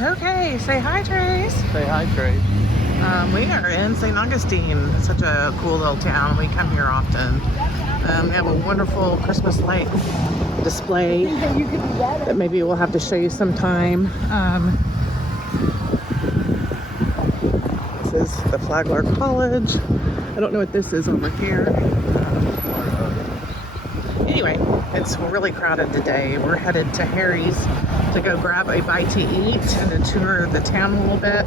Okay, say hi, Trace. Say hi, Trace. We are in St. Augustine. It's such a cool little town. We come here often. We have a wonderful Christmas light display that maybe we'll have to show you sometime. This is the Flagler College. I don't know what this is over here. Anyway, it's really crowded today. We're headed to Harry's to go grab a bite to eat and a tour of the town a little bit,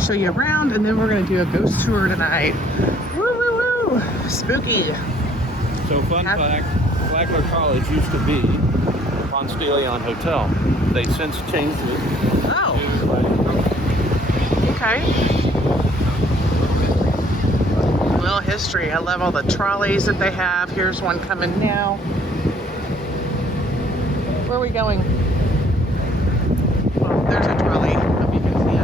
show you around, and then we're going to do a ghost tour tonight. Woo, woo, woo! Spooky. So fun fact, Flagler College used to be Ponce de Leon Hotel. They since changed it. Oh. Okay. Little history. I love all the trolleys that they have. Here's one coming now. Where are we going? Well, there's a trolley. Hope you can see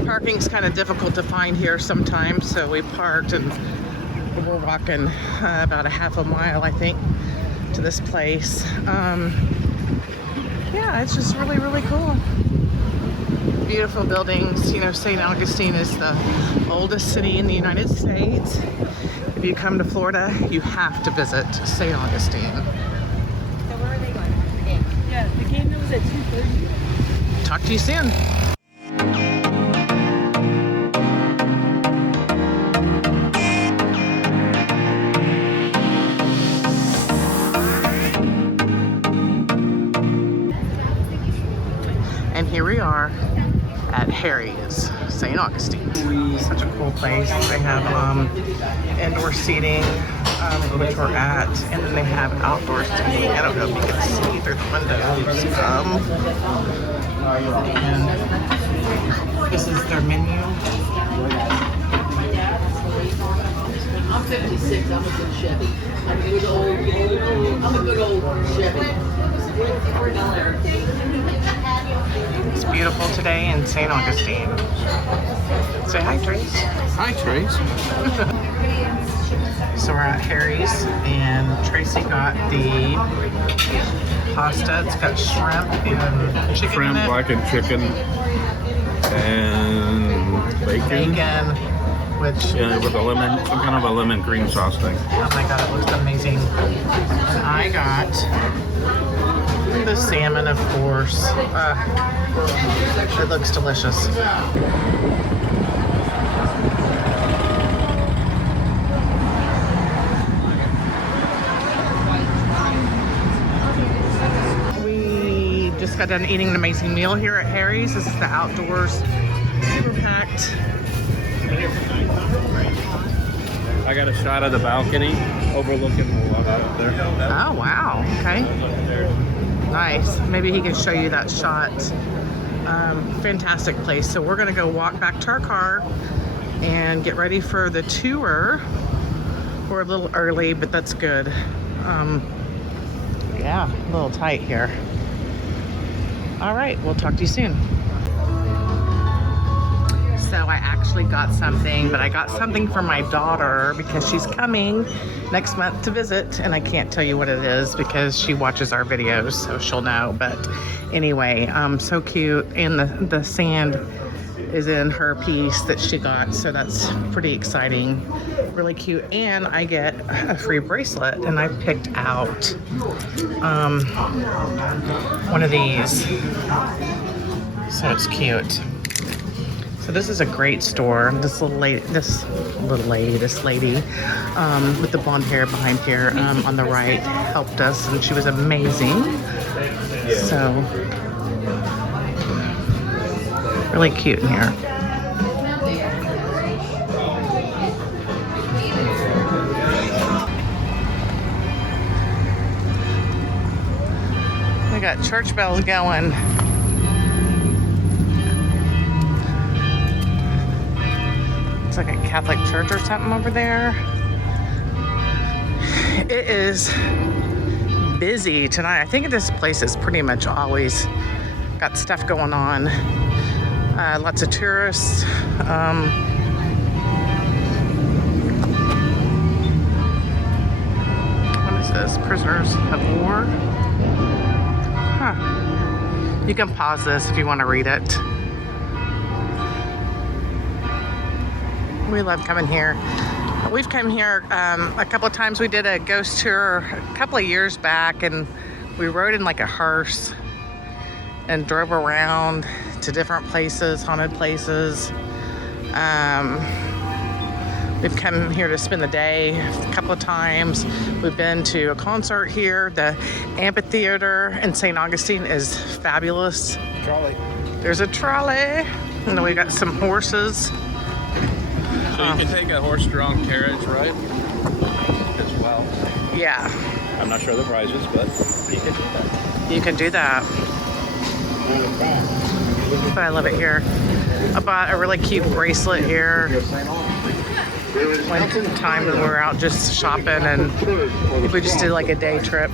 it. Parking's kind of difficult to find here sometimes, so we parked and we're walking about a half a mile, I think, to this place. Yeah, it's just really, really cool. Beautiful buildings. You know, St. Augustine is the oldest city in the United States. If you come to Florida, you have to visit St. Augustine. So where are they going? The game? Yeah, the game was at 2:30. Talk to you soon. And here we are at Harry's, St. Augustine. Such a cool place. They have indoor seating, which we're at, and then they have outdoor seating. I don't know if you can see through the windows. And this is their menu. I'm 56. I'm a good Chevy. I'm a good old Chevy. It's beautiful today in St. Augustine. Say hi, Trace. Hi, Trace. So we're at Harry's, and Tracy got the pasta. It's got shrimp and chicken Shrimp, in it. blackened chicken, and Bacon, which Yeah, with a lemon, some kind of a lemon cream sauce thing. oh my god, it looks amazing. And I got the salmon, of course. It looks delicious. We just got done eating an amazing meal here at Harry's. This is the outdoors, super packed. I got a shot of the balcony overlooking the water up there. Oh wow, okay. Nice. Maybe he can show you that shot. Fantastic place. So we're gonna go walk back to our car and get ready for the tour. We're a little early, but that's good. Yeah, a little tight here. All right, we'll talk to you soon. So I actually got something, but I got something for my daughter because she's coming next month to visit, and I can't tell you what it is because she watches our videos, so she'll know. But anyway, so cute, and the sand is in her piece that she got, so that's pretty exciting, really cute. And I get a free bracelet, and I picked out one of these, so it's cute. So this is a great store. This lady with the blonde hair behind here on the right helped us, and she was amazing. So really cute in here. We got church bells going. It's like a Catholic church or something over there. It is busy tonight. I think this place is pretty much always got stuff going on. Lots of tourists. What is this? prisoners of war. Huh. You can pause this if you want to read it. We love coming here. We've come here a couple of times. We did a ghost tour a couple of years back, and we rode in like a hearse and drove around to different places, haunted places. We've come here to spend the day a couple of times. We've been to a concert here. The amphitheater in St. Augustine is fabulous. Trolley. There's a trolley, and then we got some horses. So you can take a horse-drawn carriage, right? As well. Yeah, I'm not sure the prices, but you can do that. you can do that. But I love it here. I bought a really cute bracelet here. One time when we were out just shopping, and we just did like a day trip.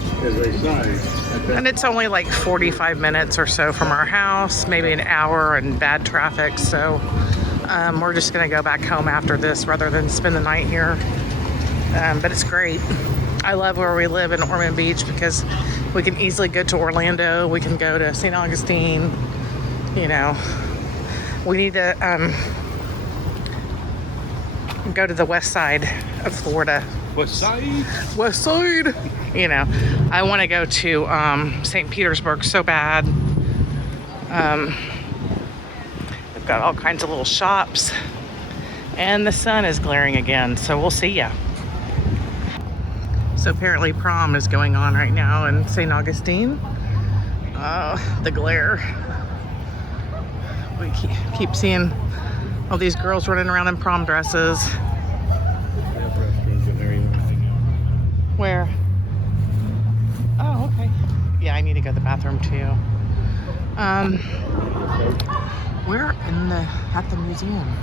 And it's only like 45 minutes or so from our house, maybe an hour in bad traffic. So we're just gonna go back home after this rather than spend the night here. But it's great. I love where we live in Ormond Beach because we can easily go to Orlando. We can go to St. Augustine. You know, we need to go to the west side of Florida. West side? West side. You know, I want to go to St. Petersburg so bad. They've got all kinds of little shops, and the sun is glaring again, so we'll see ya. So apparently prom is going on right now in St. Augustine. The glare. We keep seeing all these girls running around in prom dresses. Where? Oh, okay. Yeah, I need to go to the bathroom too. We're at the museum.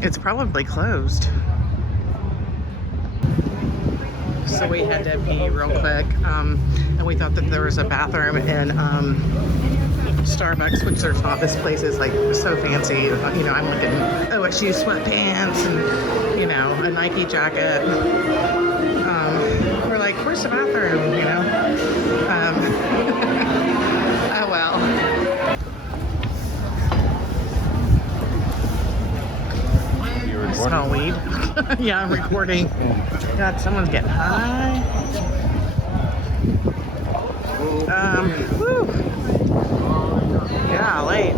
It's probably closed. So we had to pee real quick, and we thought that there was a bathroom in Starbucks, which there's not. This place is like so fancy. You know, I'm looking OSU sweatpants and, you know, a Nike jacket. We're like, where's the bathroom? You know? Oh well. I smell weed. Yeah, I'm recording. God, someone's getting high. Whew. Yeah, late.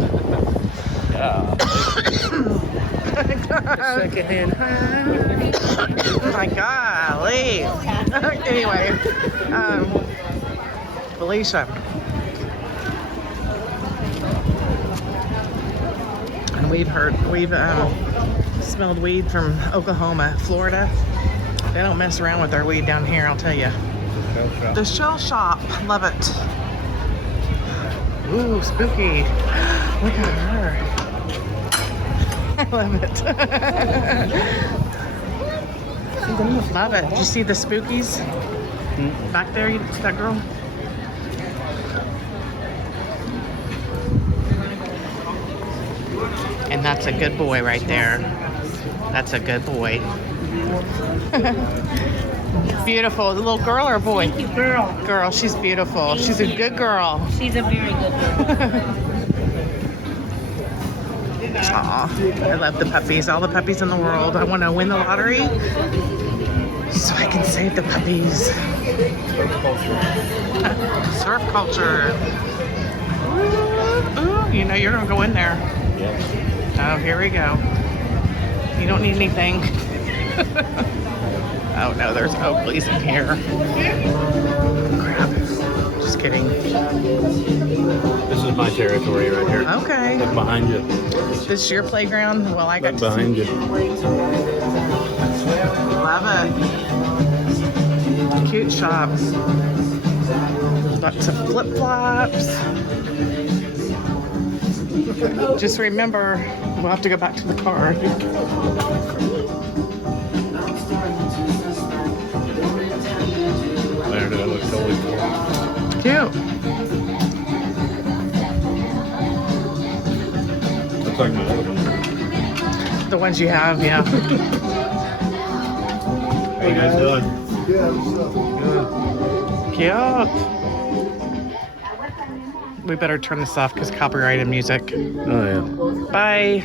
Yeah. Secondhand high. Oh my God, late. Anyway, Felicia. And we've smelled weed from Oklahoma, Florida. They don't mess around with their weed down here, I'll tell you. The shell shop, love it. Ooh, spooky. Look at her. I love it. Love it. Did you see the spookies back there? You see that girl? And that's a good boy right there. That's a good boy. Beautiful. The little girl or a boy? Thank you, girl. Girl, she's beautiful. She's a good girl. She's a very good girl. Aw, I love the puppies. All the puppies in the world. I want to win the lottery so I can save the puppies. Surf culture. Ooh, you know you're gonna go in there. Oh, here we go. You don't need anything. Oh no, there's Oakleys in here. Crap. Just kidding. This is my territory right here. Okay. Look behind you. This is your playground? Well, I got Look behind you. Love it. Cute shops. Lots of flip-flops. Just remember, we'll have to go back to the car. There, that looks totally cool. Cute. Looks like my other one. The ones you have, yeah. How you guys doing? Yeah, what's up? Cute. We better turn this off because copyrighted music. Oh yeah. Bye.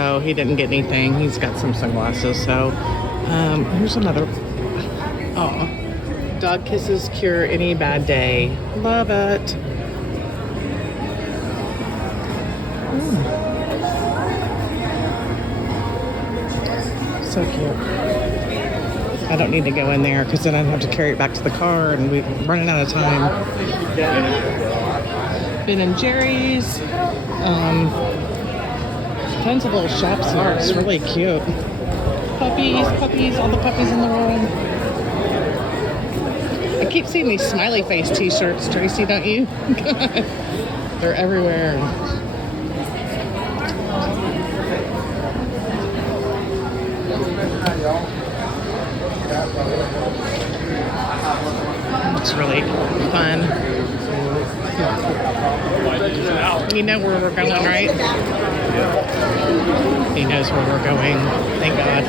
Oh, he didn't get anything. He's got some sunglasses. So, here's another. Oh, dog kisses cure any bad day. Love it. So cute. I don't need to go in there because then I'd have to carry it back to the car and we're running out of time. Ben and Jerry's. Tons of little shops here. It's really cute. Puppies, all the puppies in the world. I keep seeing these smiley face t-shirts, Tracy, don't you? They're everywhere. It's really fun. You know where we're going, right? He knows where we're going. Thank God.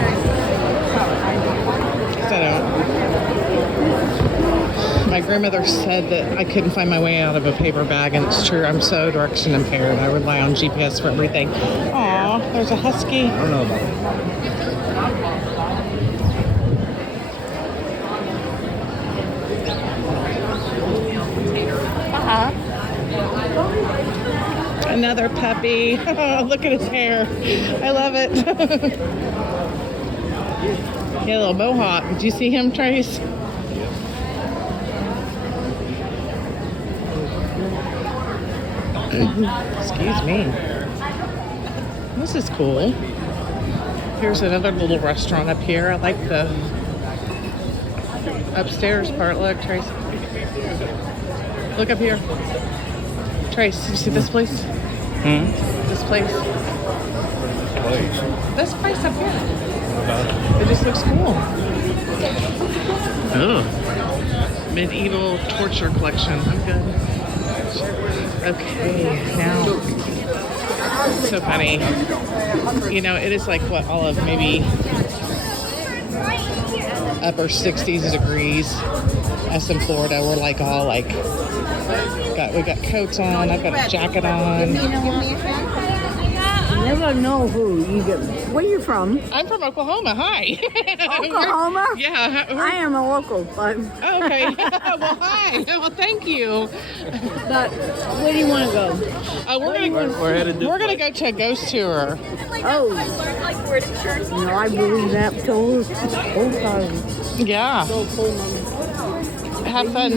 My grandmother said that I couldn't find my way out of a paper bag, and it's true. I'm so direction impaired. I rely on GPS for everything. Aw, there's a husky. I don't know about it. Another puppy. Look at his hair. I love it. Yeah, a little mohawk. Did you see him, Trace? Excuse me. This is cool. Here's another little restaurant up here. I like the upstairs part. Look, Trace. Look up here. Trace, did you see this place? This place? This place up here. It just looks cool. Oh. Medieval torture collection. I'm good. Okay, now. So funny. You know, it is like what, all of maybe upper 60s degrees. Us in Florida, we're like all like, we got coats on, I've got a jacket on. You never know who you get. Where you from? I'm from Oklahoma. Hi. Oklahoma? Yeah. I am a local, but. Oh, okay. Well, hi. Well, thank you. But where do you want to go? We're gonna go to a ghost tour. Oh. No, I believe that too. Yeah. Have fun.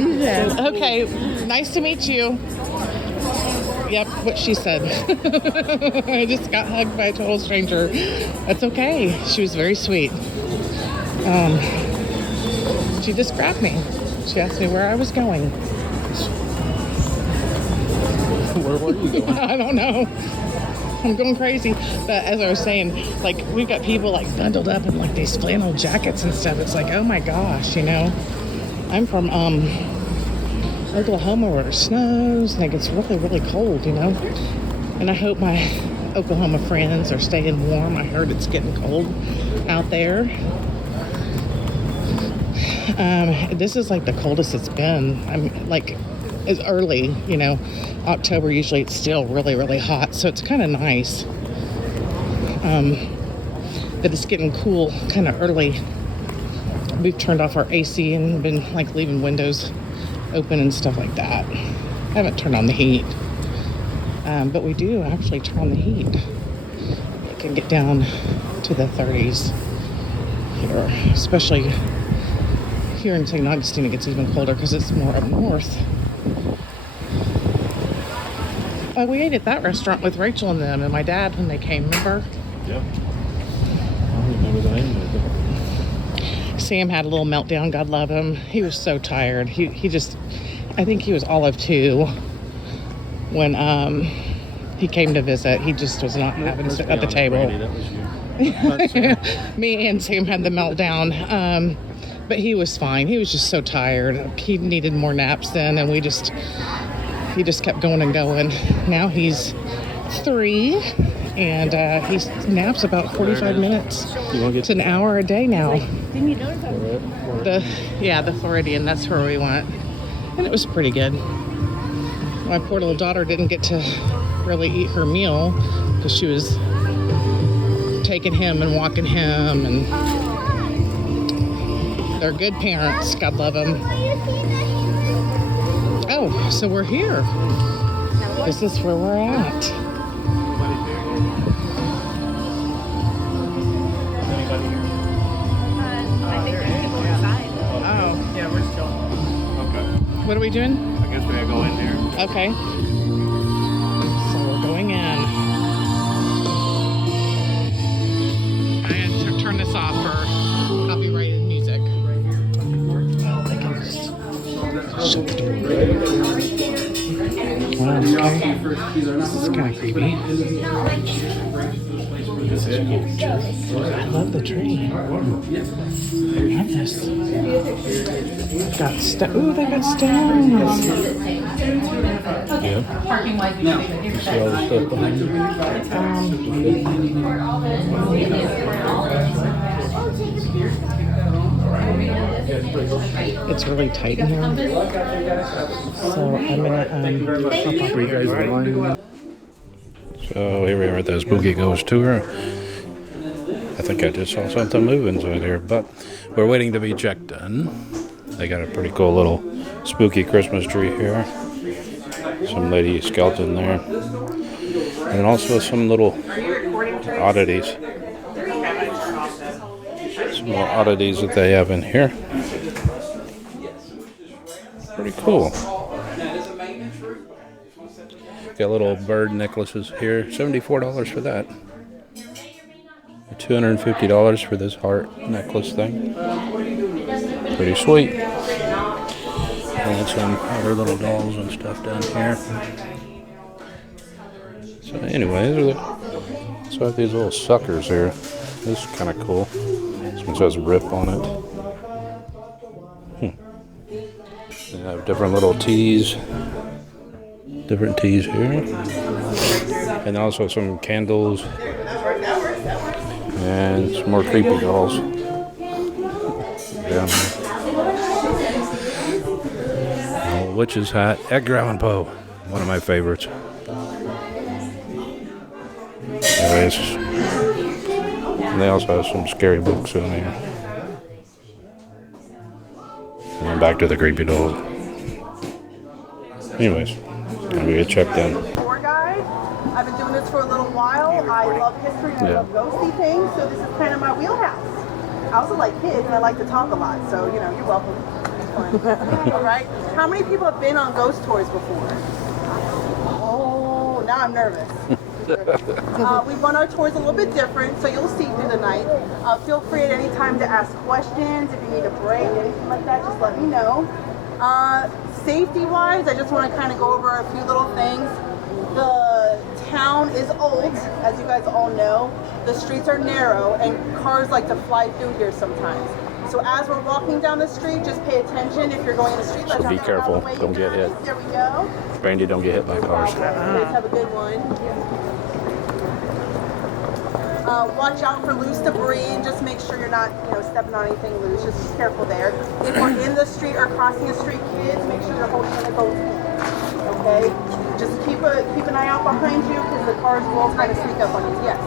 Okay. Nice to meet you. Yep, what she said. I just got hugged by a total stranger. That's okay. She was very sweet. She just grabbed me. She asked me where I was going. Where were you going? I don't know. I'm going crazy. But as I was saying, like, we've got people like bundled up in like these flannel jackets and stuff. It's like, oh my gosh, you know. I'm from Oklahoma where it snows and it gets really, really cold, you know. And I hope my Oklahoma friends are staying warm. I heard it's getting cold out there. This is like the coldest it's been. I'm like, it's early, you know. October, usually it's still really, really hot, so it's kind of nice. But it's getting cool kind of early. We've turned off our AC and been like leaving windows open and stuff like that. I haven't turned on the heat. But we do actually turn on the heat. It can get down to the 30s here, especially here in St. Augustine. It gets even colder because it's more up north. We ate at that restaurant with Rachel and them and my dad when they came, remember? Yep. I don't remember the name of it. Sam had a little meltdown, God love him. He was so tired. He just, I think he was all of 2 when he came to visit. He just was not having to sit at the table. Brandy, that was you. Me and Sam had the meltdown. But he was fine. He was just so tired. He needed more naps then, and he just kept going and going. Now he's 3, and he naps about 45 minutes. You want to get It's an hour a day now. Didn't you notice that? The Floridian, that's where we went. And it was pretty good. My poor little daughter didn't get to really eat her meal because she was taking him and walking him, and they're good parents. God love them. Oh, so we're here. This is where we're at. I think there's people inside. Oh, Yeah, we're still. Okay. what are we doing? I guess we gotta go in there. Okay. So we're going in. I'm going to turn this off for copyrighted music. Oh, they can just shut the door. Wow, okay. This is kind of creepy. I love the train. I love this. Ooh, they got stones. Yeah. You see all the stuff behind It's really tight in here. So I'm gonna Were you guys going? So here we are at the Spooky Ghost Tour. I think I just saw something move inside here, but we're waiting to be checked in. They got a pretty cool little spooky Christmas tree here. Some lady skeleton there. And also some little oddities. Some little oddities that they have in here. Pretty cool. Got little bird necklaces here. $74 for that. $250 for this heart necklace thing. Pretty sweet. And some other little dolls and stuff down here. So anyway, so I have these little suckers here. This is kind of cool. This one says RIP on it. They have different little teas. Different teas here. And also some candles. And some more creepy dolls. Down here. Oh, witch's hat. Edgar Allan Poe. One of my favorites. Anyways. And they also have some scary books in here. And then back to the creepy dolls. Anyways. Gonna get checked in. Tour guide. I've been doing this for a little while. I love history and I love ghosty things, so this is kind of my wheelhouse. I also like kids and I like to talk a lot, so you know, you're welcome. It's fun. All right. How many people have been on ghost tours before? Oh, now I'm nervous. We run our tours a little bit different, so you'll see through the night. Feel free at any time to ask questions. If you need a break, anything like that, just let me know. Safety-wise, I just want to kind of go over a few little things. The town is old, as you guys all know. The streets are narrow, and cars like to fly through here sometimes. So as we're walking down the street, just pay attention if you're going in the street. So be careful, don't get hit. There we go. Brandy, don't get hit by cars. You guys have a good one. Watch out for loose debris and just make sure you're not, stepping on anything loose. Just be careful there. If we're in the street or crossing a street, kids, make sure you're holding on to both hands. Okay? Just keep an eye out behind you because the cars will kind of sneak up on you. Yes.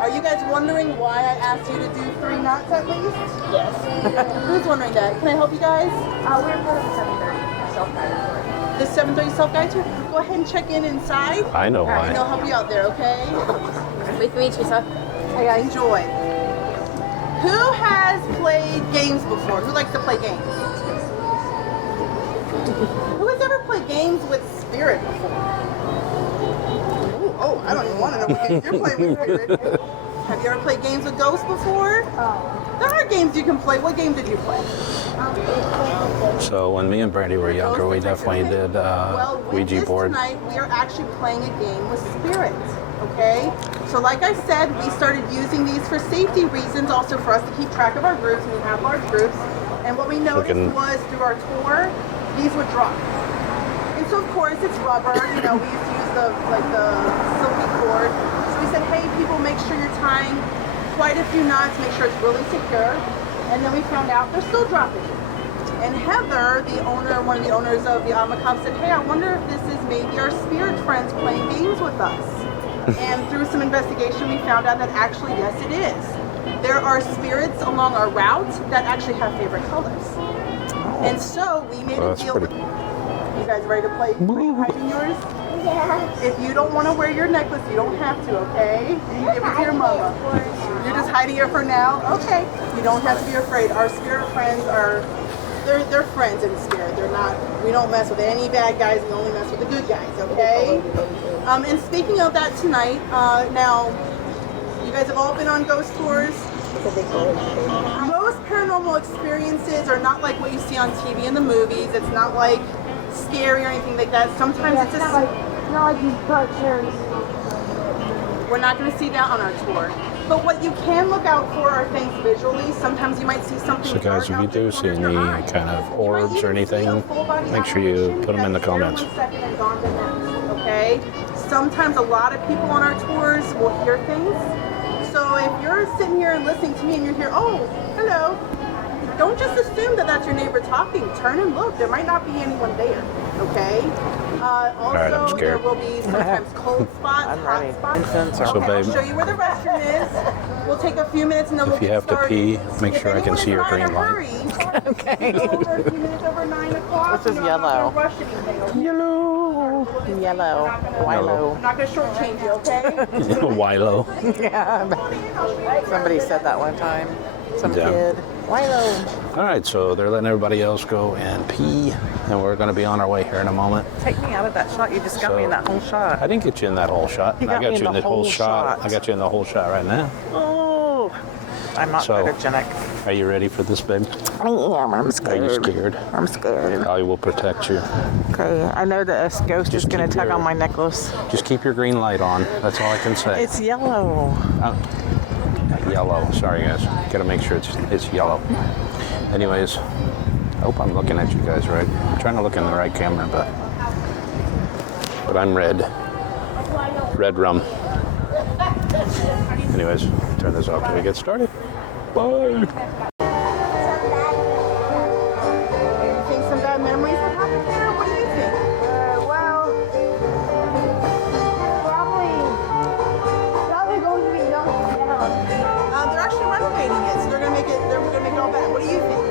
Are you guys wondering why I asked you to do 3 knots at least? Yes. Who's wondering that? Can I help you guys? We're part of the 7:30 self-guided tour. The 7:30 self-guided tour? Go ahead and check in inside. I know why. And they'll help you out there, okay? Wait to meet you, sir. Hey, enjoy. Who has played games before? Who likes to play games? Who has ever played games with spirit before? Ooh, oh, I don't even want to know what games you're playing with spirit. Have you ever played games with ghosts before? There are games you can play. What game did you play? So when me and Brandy were younger, we definitely did Ouija board. Tonight, we are actually playing a game with spirits. Okay? So like I said, we started using these for safety reasons, also for us to keep track of our groups, and we have large groups. And what we noticed was through our tour, these would drop. And so of course it's rubber, we used to use the silky cord. So we said, hey people, make sure you're tying quite a few knots, make sure it's really secure. And then we found out they're still dropping. And Heather, the owner, one of the owners of the Macabre, said, hey, I wonder if this is maybe our spirit friends playing games with us. And through some investigation, we found out that actually, yes, it is. There are spirits along our route that actually have favorite colors. And so we made a deal with... You guys ready to play hiding yours? Yeah. If you don't want to wear your necklace, you don't have to, okay? You can give it to your mama. You're just hiding it for now? Okay. You don't have to be afraid. Our spirit friends are... They're friends in spirit. They're not, we don't mess with any bad guys, we only mess with the good guys, okay? And speaking of that tonight, now, you guys have all been on ghost tours. Most paranormal experiences are not like what you see on TV and the movies. It's not like scary or anything like that. Sometimes it's just... not like these pictures. We're not going to see that on our tour. But what you can look out for are things visually. Sometimes you might see something. So guys, if you do see any kind of orbs or anything, make sure you put them in the comments. Okay? Sometimes a lot of people on our tours will hear things. So if you're sitting here and listening to me and you hear, oh, hello, don't just assume that that's your neighbor talking. Turn and look. There might not be anyone there. Okay? Also, there will be sometimes cold spots, hot spots. So, Okay, babe, I'll show you where the restroom is. We'll take a few minutes and then we'll if you get have to started. pee, make sure I can see your green light. Okay. Over a few minutes over 9 o'clock. This is I'm not yellow. gonna rush anything, okay? Yellow. Yellow. I'm not gonna shortchange you, okay? Wilo. Yeah. Somebody said that one time. Some Yeah. kid. Wilo. All right, so they're letting everybody else go and pee, and we're going to be on our way here in a moment. Take me out of that shot. You just got me in that whole shot. I didn't get you in that whole shot. You got I got me you in the whole shot. shot. I got you in the whole shot right now. Oh. I'm not So- photogenic. Are you ready for this, babe? I am. I'm Are scared. you scared? I'm scared. I will protect you. Okay. I know that a ghost is Just going to keep tug your- on my necklace. Just keep your green light on. That's all I can say. It's yellow. Yellow. Sorry, guys. Got to make sure it's yellow. Anyways, I hope I'm looking at you guys right. I'm trying to look in the right camera, but I'm red. Red rum. Anyways, turn this off till we get started. Bye. Think some bad memories have happened there? What do you think? Well, probably going to be knocked down. They're actually renovating it, so they're gonna make it all better. What do you think?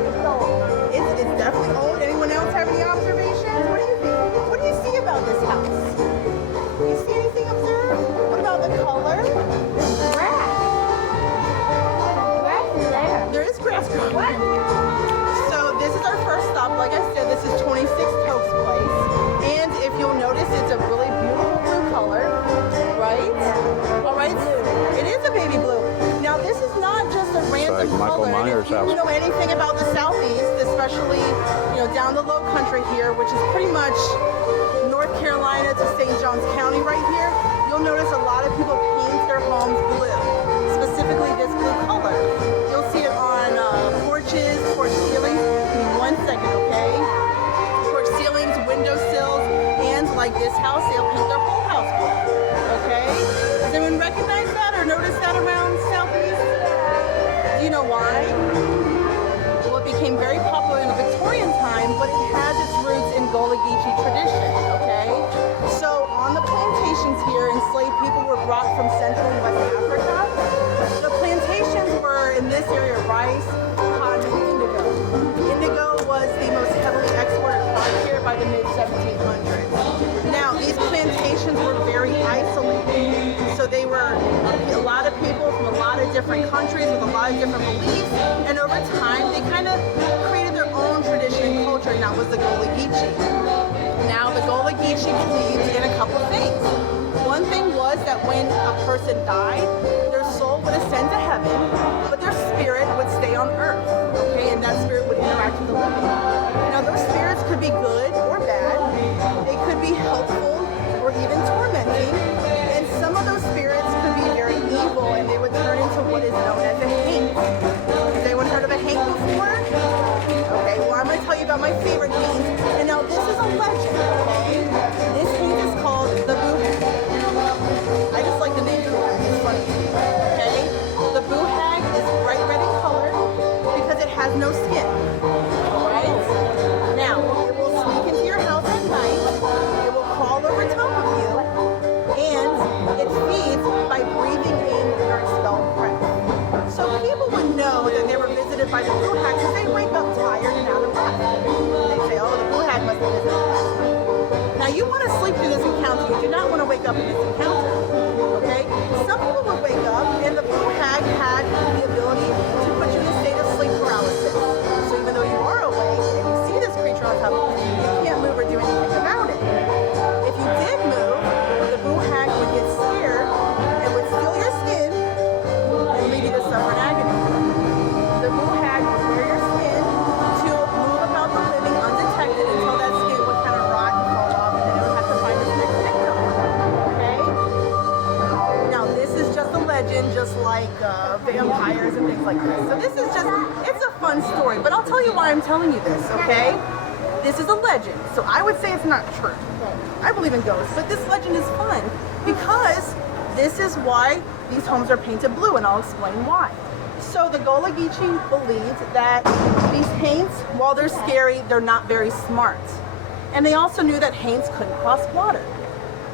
It's definitely old. Anyone else have any observations? What do you think? What do you see about this house? Do you see anything observed? What about the color? Grass is there. There is grass growing. So this is our first stop. Like I said, this is 26 Coke's Place. And if you'll notice, it's a really beautiful blue color, right? All right. It is a baby blue. Now this is not just a random like Michael color. And Myers' if you house. know anything about the Southeast, especially down the Low Country here, which is pretty much North Carolina to St. Johns County right here, you'll notice a lot of people paint their homes blue, specifically this blue color. You'll see it on porches, porch ceilings. Give me 1 second, okay? Porch ceilings, window sills, and like this house, they'll paint their whole house blue, okay? Does anyone recognize that or notice that around Southeast? Do you know why? Well, it became very popular in the Victorian time, but it has its roots in Gullah Geechee tradition, okay? So on the plantations here, enslaved people were brought from Central and West Africa. The plantations were, in this area, rice, cotton, and indigo. Indigo was the most heavily exported crop here by the mid-1700s. Now, these plantations were very isolated. So they were a lot of people from a lot of different countries with a lot of different beliefs. And over time, they kind of created their own tradition and culture, and that was the Gullah Geechee. Now, the Gullah Geechee believed in a couple things. One thing was that when a person died, their soul would ascend to heaven, but their spirit would stay on earth, okay? And that spirit would interact with the living. Now, those spirits could be good or bad. They could be helpful or even tormenting. And some of those spirits could be very evil, and they would turn into what is known as a hank. Has anyone heard of a hank before? Okay, well, I'm going to tell you about my favorite hank. And now this is a legend, okay? This hank is called the Boo Hag. I just like the name Boo Hag. It's funny. Okay? The Boo Hag is bright red in color because it sleep through this encounter. You do not want to wake up in this encounter. Okay? Some people would wake up and the blue hag had the ability to put you in a state of sleep paralysis. So even though you are awake and you see this creature on top of you, you can't move or do anything about it. If you did move, the blue hag would get scared and would steal your skin and leave you to suffer in agony. The blue hag would wear your skin to move about the living undetected until that skin would kind of rot and fall off, and then it would have to find its next victim. Okay? Now this is just a legend, just like vampires and things like this. So this is just, it's a fun story, but I'll tell you why I'm telling you this, okay? This is a legend, so I would say it's not true. I believe in ghosts, but this legend is fun because this is why these homes are painted blue, and I'll explain why. So the Gullah Geechee believed that these haints, while they're scary, they're not very smart. And they also knew that haints couldn't cross water.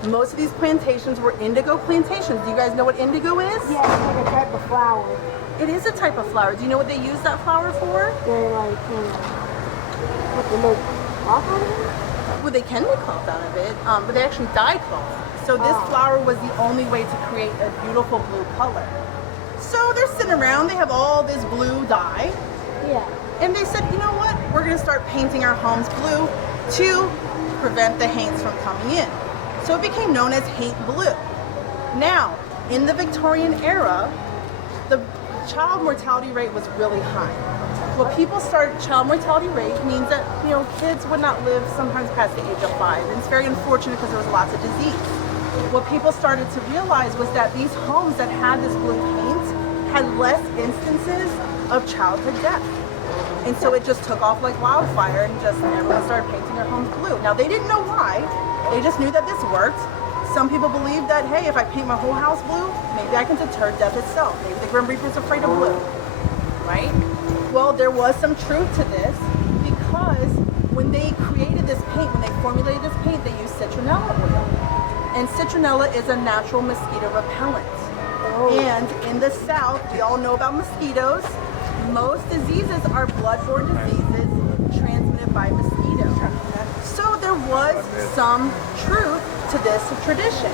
Most of these plantations were indigo plantations. Do you guys know what indigo is? Yeah, it's like a type of flower. It is a type of flower. Do you know what they use that flower for? They're like, what they make cloth out of it? Well, they can make cloth out of it, but they actually dye cloth. So this flower was the only way to create a beautiful blue color. So they're sitting around, they have all this blue dye, Yeah. and they said, you know what, we're gonna start painting our homes blue to prevent the haints from coming in. So it became known as haint blue. Now, in the Victorian era, the child mortality rate was really high. What people started, child mortality rate means that, you know, kids would not live sometimes past the age of 5. And it's very unfortunate because there was lots of disease. What people started to realize was that these homes that had this blue paint had less instances of childhood death. And so it just took off like wildfire, and just everyone started painting their homes blue. Now they didn't know why, they just knew that this worked. Some people believe that, hey, if I paint my whole house blue, maybe I can deter death itself. Maybe the Grim Reaper's afraid of blue, right? Well, there was some truth to this, because when they created this paint, when they formulated this paint, they used citronella oil. And citronella is a natural mosquito repellent. And in the South, we all know about mosquitoes. Most diseases are bloodborne diseases transmitted by mosquitoes. So there was some truth to this tradition.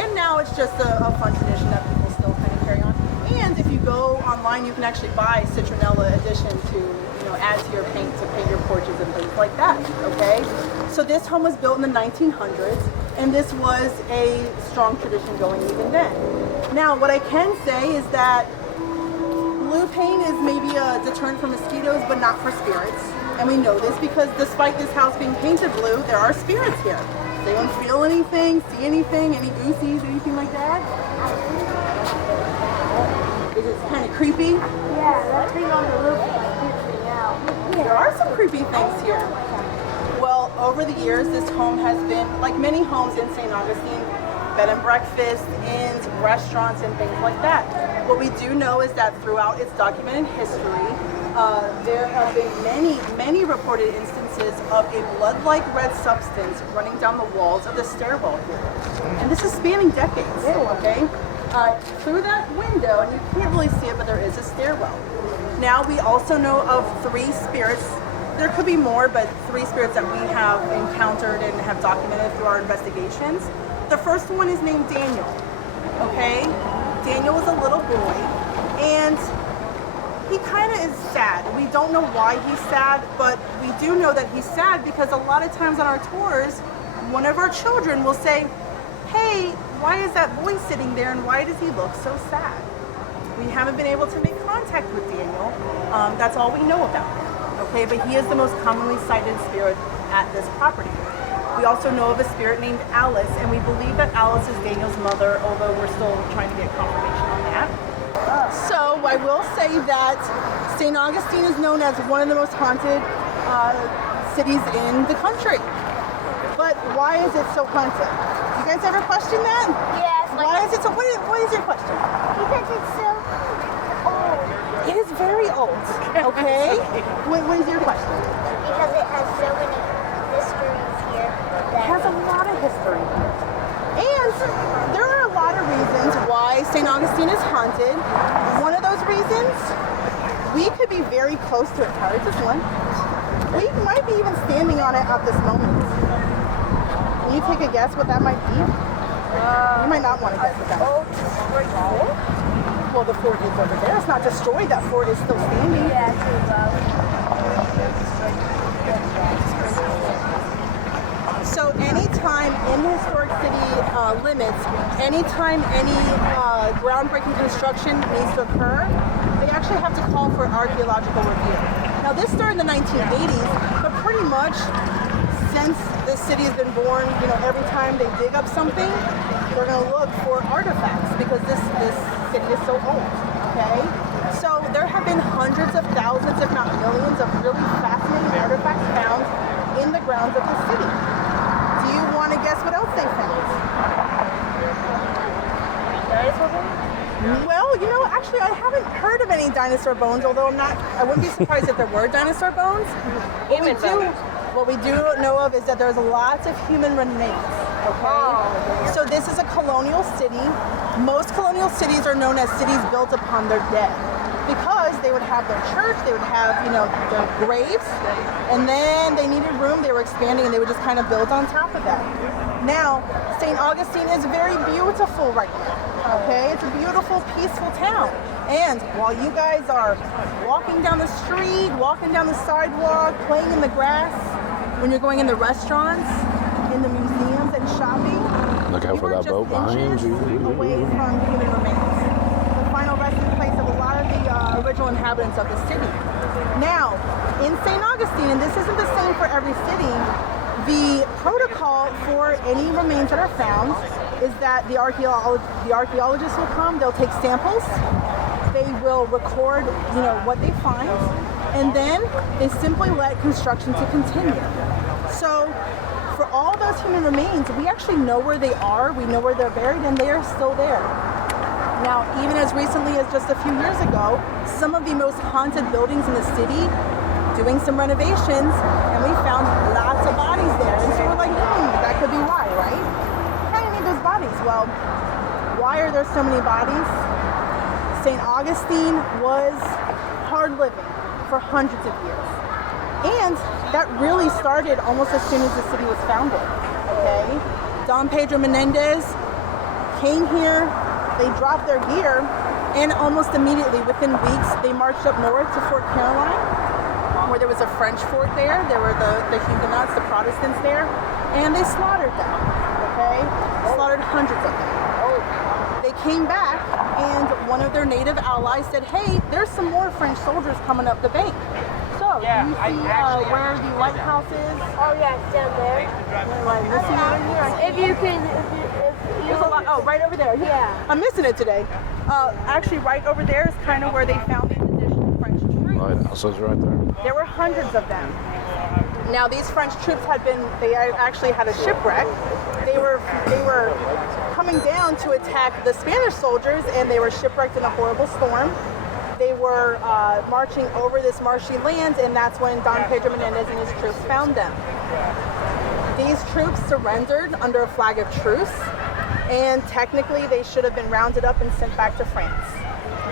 And now it's just a fun tradition that people still kind of carry on. And if you go online, you can actually buy citronella addition to, you know, add to your paint to paint your porches and things like that, okay? So this home was built in the 1900s, and this was a strong tradition going even then. Now, what I can say is that blue paint is maybe a deterrent for mosquitoes, but not for spirits. And we know this because despite this house being painted blue, there are spirits here. Does anyone feel anything, see anything, any goosies, anything like that? Is it kind of creepy? Yeah, that thing on the roof creeps me out. There are some creepy things here. Well, over the years, this home has been, like many homes in St. Augustine, bed and breakfast, inns, restaurants, and things like that. What we do know is that throughout its documented history, there have been many reported instances of a blood-like red substance running down the walls of the stairwell here. And this is spanning decades, okay? Through that window, and you can't really see it, but there is a stairwell. Now, we also know of 3 spirits. There could be more, but 3 spirits that we have encountered and have documented through our investigations. The first one is named Daniel, okay? Daniel was a little boy, and he kind of is sad. We don't know why he's sad, but we do know that he's sad because a lot of times on our tours, one of our children will say, hey, why is that boy sitting there and why does he look so sad? We haven't been able to make contact with Daniel. That's all we know about him, okay? But he is the most commonly cited spirit at this property. We also know of a spirit named Alice, and we believe that Alice is Daniel's mother, although we're still trying to get confirmation on that. So I will say that St. Augustine is known as one of the most haunted cities in the country. But why is it so haunted? You guys ever question that? Yes. Why is it so? What is your question? Because it's so old. It is very old. Okay. What is your question? Because it has so many histories here. It has a lot of history here. And there are a lot of reasons why St. Augustine is haunted. One of those reasons, we could be very close to it. Carrie, just one. We might be even standing on it at this moment. you take a guess what that might be? You might not want to guess what that Old is. destroyed fort? Well, the fort is over there. It's not destroyed. That fort is still standing. Yeah, too well. So anytime in the historic city limits, anytime any groundbreaking construction needs to occur, they actually have to call for archaeological review. Now this started in the 1980s, but pretty much since this city has been born, you know, every time they dig up something, they're going to look for artifacts because this city is so old, okay? So there have been hundreds of thousands, if not millions, of really fascinating artifacts found in the grounds of the city. Do you want to guess what else they found? Dinosaur bones? Well, you know, actually, I haven't heard of any dinosaur bones, although I wouldn't be surprised if there were dinosaur bones. What we do know of is that there's lots of human remains, okay? So this is a colonial city. Most colonial cities are known as cities built upon their dead because they would have their church, they would have, you know, their graves, and then they needed room, they were expanding, and they would just kind of build on top of that. Now, St. Augustine is very beautiful right now, okay? It's a beautiful, peaceful town. And while you guys are walking down the street, walking down the sidewalk, playing in the grass, when you're going in the restaurants, in the museums and shopping, Look out for that boat behind you. away from human remains. The final resting place of a lot of the original inhabitants of the city. Now, in St. Augustine, and this isn't the same for every city, the protocol for any remains that are found is that the archaeologists will come, they'll take samples, they will record, you know, what they find, and then they simply let construction to continue. So for all those human remains, we actually know where they are, we know where they're buried, and they are still there. Now, even as recently as just a few years ago, some of the most haunted buildings in the city doing some renovations, and we found lots of bodies there. And so we're like, that could be why, right? Kind of need those bodies. Well, why are there so many bodies? St. Augustine was hard living for hundreds of years. And that really started almost as soon as the city was founded, okay? Don Pedro Menendez came here, they dropped their gear, and almost immediately, within weeks, they marched up north to Fort Caroline, where there was a French fort there. There were the Huguenots, the Protestants there, and they slaughtered them, okay? Slaughtered hundreds of them. They came back, and one of their native allies said, hey, there's some more French soldiers coming up the bank. So, you see where the lighthouse is? Oh yeah, it's down there. Am I missing it in here? If you can, There's a lot. Oh, right over there. Yeah. I'm missing it today. Actually, right over there is kind of where they found the additional French troops. Lighthouse is right there. There were hundreds of them. Now, these French troops they actually had a shipwreck. They were coming down to attack the Spanish soldiers, and they were shipwrecked in a horrible storm. They were marching over this marshy land, and that's when Don Pedro Menendez and his troops found them. These troops surrendered under a flag of truce, and technically they should have been rounded up and sent back to France.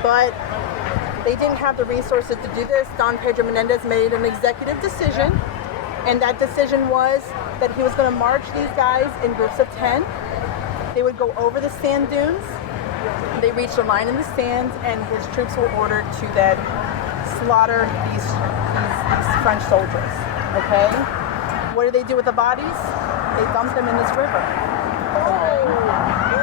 But they didn't have the resources to do this. Don Pedro Menendez made an executive decision, and that decision was that he was going to march these guys in groups of 10. They would go over the sand dunes. They reached a line in the sand, and his troops were ordered to then slaughter these French soldiers, okay? What do they do with the bodies? They dump them in this river.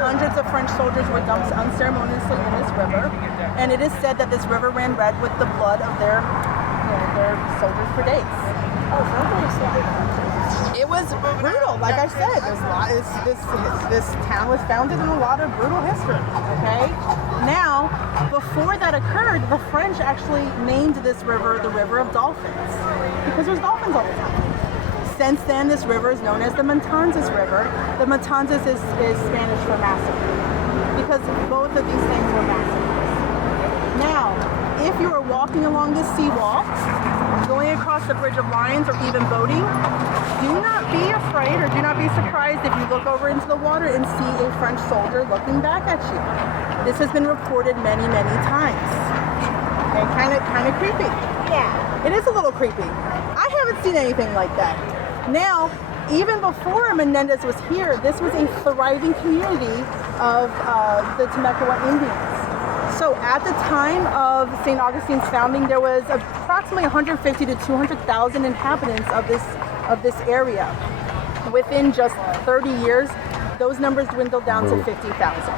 Hundreds of French soldiers were dumped unceremoniously in this river, and it is said that this river ran red with the blood of their soldiers for days. It was brutal, like I said. This town was founded in a lot of brutal history, okay? Now, before that occurred, the French actually named this river the River of Dolphins, because there's dolphins all the time. Since then, this river is known as the Matanzas River. The Matanzas is Spanish for massacre, because both of these things were massacres. Now, if you are walking along this seawall, going across the Bridge of Lions, or even boating, do not be afraid or do not be surprised if you look over into the water and see a French soldier looking back at you. This has been reported many, many times. Okay, kind of creepy. Yeah. It is a little creepy. I haven't seen anything like that. Now, even before Menendez was here, this was a thriving community of the Temecula Indians. So at the time of St. Augustine's founding, there was approximately 150 to 200,000 inhabitants of this area. Within just 30 years, those numbers dwindled down to 50,000.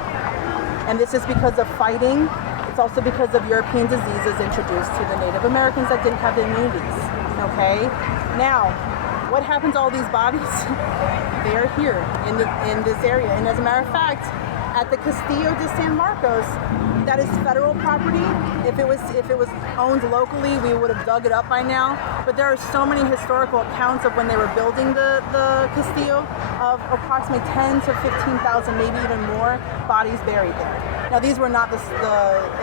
And this is because of fighting. It's also because of European diseases introduced to the Native Americans that didn't have the immunities. Okay? Now, what happened to all these bodies? They are here in this area. And as a matter of fact, at the Castillo de San Marcos, that is federal property. If it was owned locally, we would have dug it up by now. But there are so many historical accounts of when they were building the Castillo of approximately 10 to 15,000, maybe even more bodies buried there. Now these were not the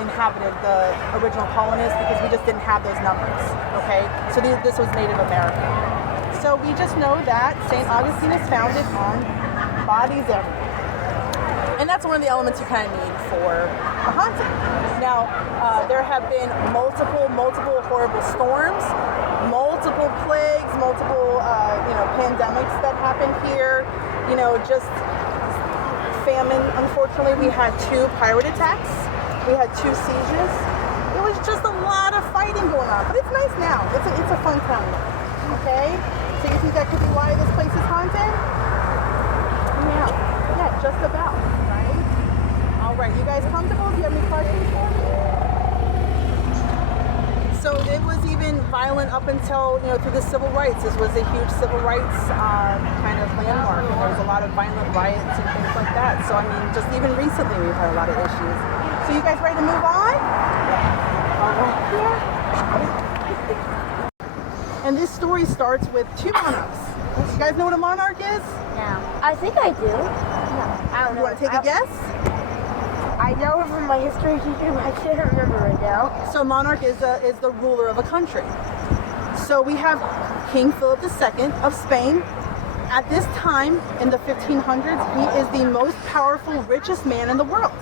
inhabited, the original colonists, because we just didn't have those numbers. Okay, so this was Native American. So we just know that St. Augustine is founded on bodies everywhere. And that's one of the elements you kind of need for a haunting. Now, there have been multiple horrible storms, multiple plagues, multiple pandemics that happened here. Just famine. Unfortunately, we had 2 pirate attacks. We had 2 sieges. It was just a lot of fighting going on, but it's nice now. It's a fun town. Okay. So you think that could be why this place is haunted? Yeah, just about. Right, you guys comfortable? Do you have any questions for me? So it was even violent up until, through the civil rights. This was a huge civil rights kind of landmark, and there was a lot of violent riots and things like that. So, just even recently we've had a lot of issues. So you guys ready to move on? All right. Yeah. And this story starts with 2 monarchs. You guys know what a monarch is? No. I think I do. No. I don't know. You want to take a guess? I know from my history teacher, but I can't remember right now. So monarch is the ruler of a country. So we have King Philip II of Spain. At this time, in the 1500s, he is the most powerful, richest man in the world.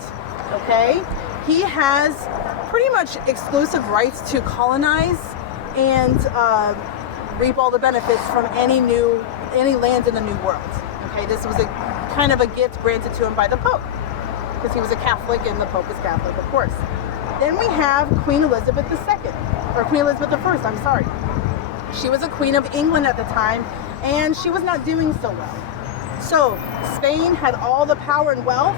Okay? He has pretty much exclusive rights to colonize and reap all the benefits from any land in the New World. Okay? This was a kind of a gift granted to him by the Pope, because he was a Catholic and the Pope was Catholic, of course. Then we have Queen Elizabeth II, or Queen Elizabeth I, I'm sorry. She was a queen of England at the time, and she was not doing so well. So Spain had all the power and wealth,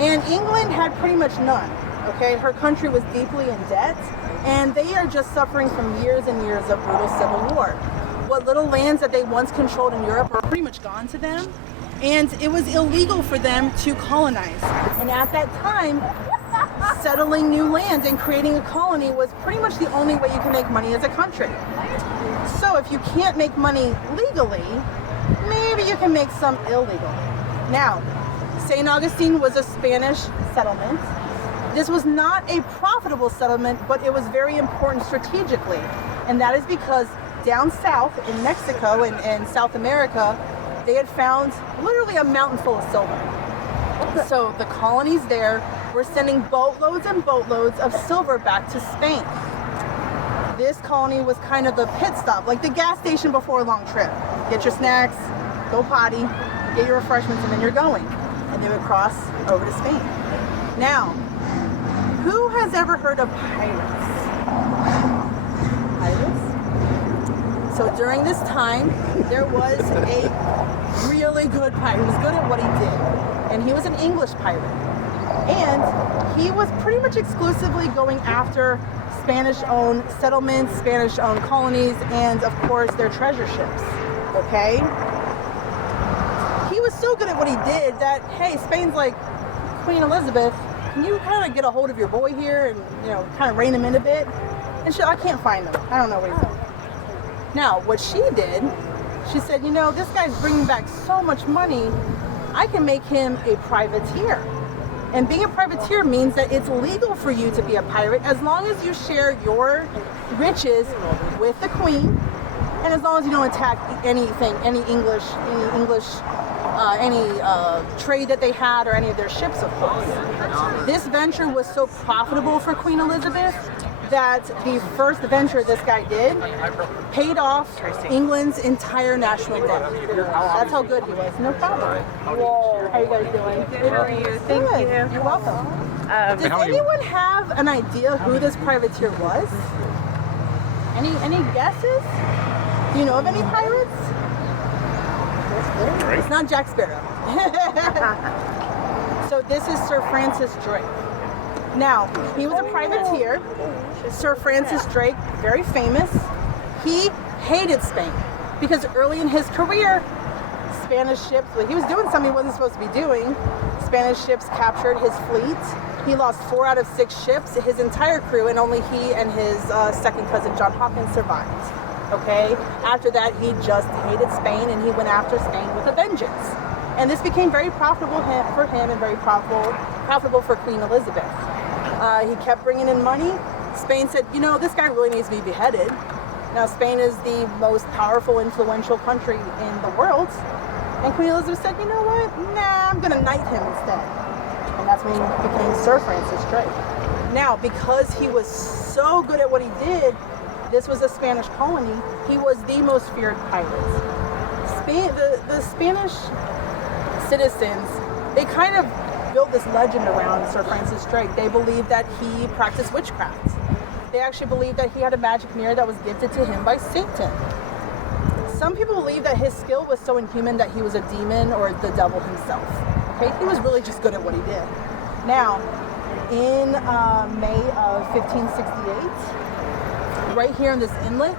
and England had pretty much none. Okay, her country was deeply in debt, and they are just suffering from years and years of brutal civil war. What little lands that they once controlled in Europe are pretty much gone to them. And it was illegal for them to colonize. And at that time, settling new lands and creating a colony was pretty much the only way you can make money as a country. So if you can't make money legally, maybe you can make some illegally. Now, St. Augustine was a Spanish settlement. This was not a profitable settlement, but it was very important strategically. And that is because down south in Mexico and South America, they had found literally a mountain full of silver. So the colonies there were sending boatloads and boatloads of silver back to Spain. This colony was kind of the pit stop, like the gas station before a long trip. Get your snacks, go potty, get your refreshments, and then you're going. And they would cross over to Spain. Now, who has ever heard of pirates? Pirates? So during this time, there was a really good pirate. He was good at what he did. And he was an English pirate. And he was pretty much exclusively going after Spanish-owned settlements, Spanish-owned colonies, and of course their treasure ships. Okay? He was so good at what he did that, hey, Spain's like, Queen Elizabeth, can you kind of get a hold of your boy here and, kind of rein him in a bit? And I can't find him. I don't know where he's at. Now, what she did, she said, this guy's bringing back so much money, I can make him a privateer. And being a privateer means that it's legal for you to be a pirate as long as you share your riches with the queen, and as long as you don't attack anything, any trade that they had or any of their ships, of course. This venture was so profitable for Queen Elizabeth that the first venture this guy did paid off England's entire national debt. That's how good he was. No problem. Whoa. How are you guys doing? Good, how are you? Thank you. You're welcome. Does anyone have an idea who this privateer was? Any guesses? Do you know of any pirates? It's not Jack Sparrow. So this is Sir Francis Drake. Now, he was a privateer. Sir Francis Drake, very famous. He hated Spain because early in his career, Spanish ships, he was doing something he wasn't supposed to be doing. Spanish ships captured his fleet. He lost 4 out of 6 ships, his entire crew, and only he and his second cousin, John Hawkins, survived. Okay? After that, he just hated Spain, and he went after Spain with a vengeance. And this became very profitable for him and very profitable for Queen Elizabeth. He kept bringing in money. Spain said, you know, this guy really needs to be beheaded. Now, Spain is the most powerful, influential country in the world. And Queen Elizabeth said, you know what? Nah, I'm going to knight him instead. And that's when he became Sir Francis Drake. Now, because he was so good at what he did, this was a Spanish colony, he was the most feared pirate. The Spanish citizens, they kind of built this legend around Sir Francis Drake. They believed that he practiced witchcraft. They actually believed that he had a magic mirror that was gifted to him by Satan. Some people believe that his skill was so inhuman that he was a demon or the devil himself. Okay, he was really just good at what he did. Now, in May of 1568, right here in this inlet,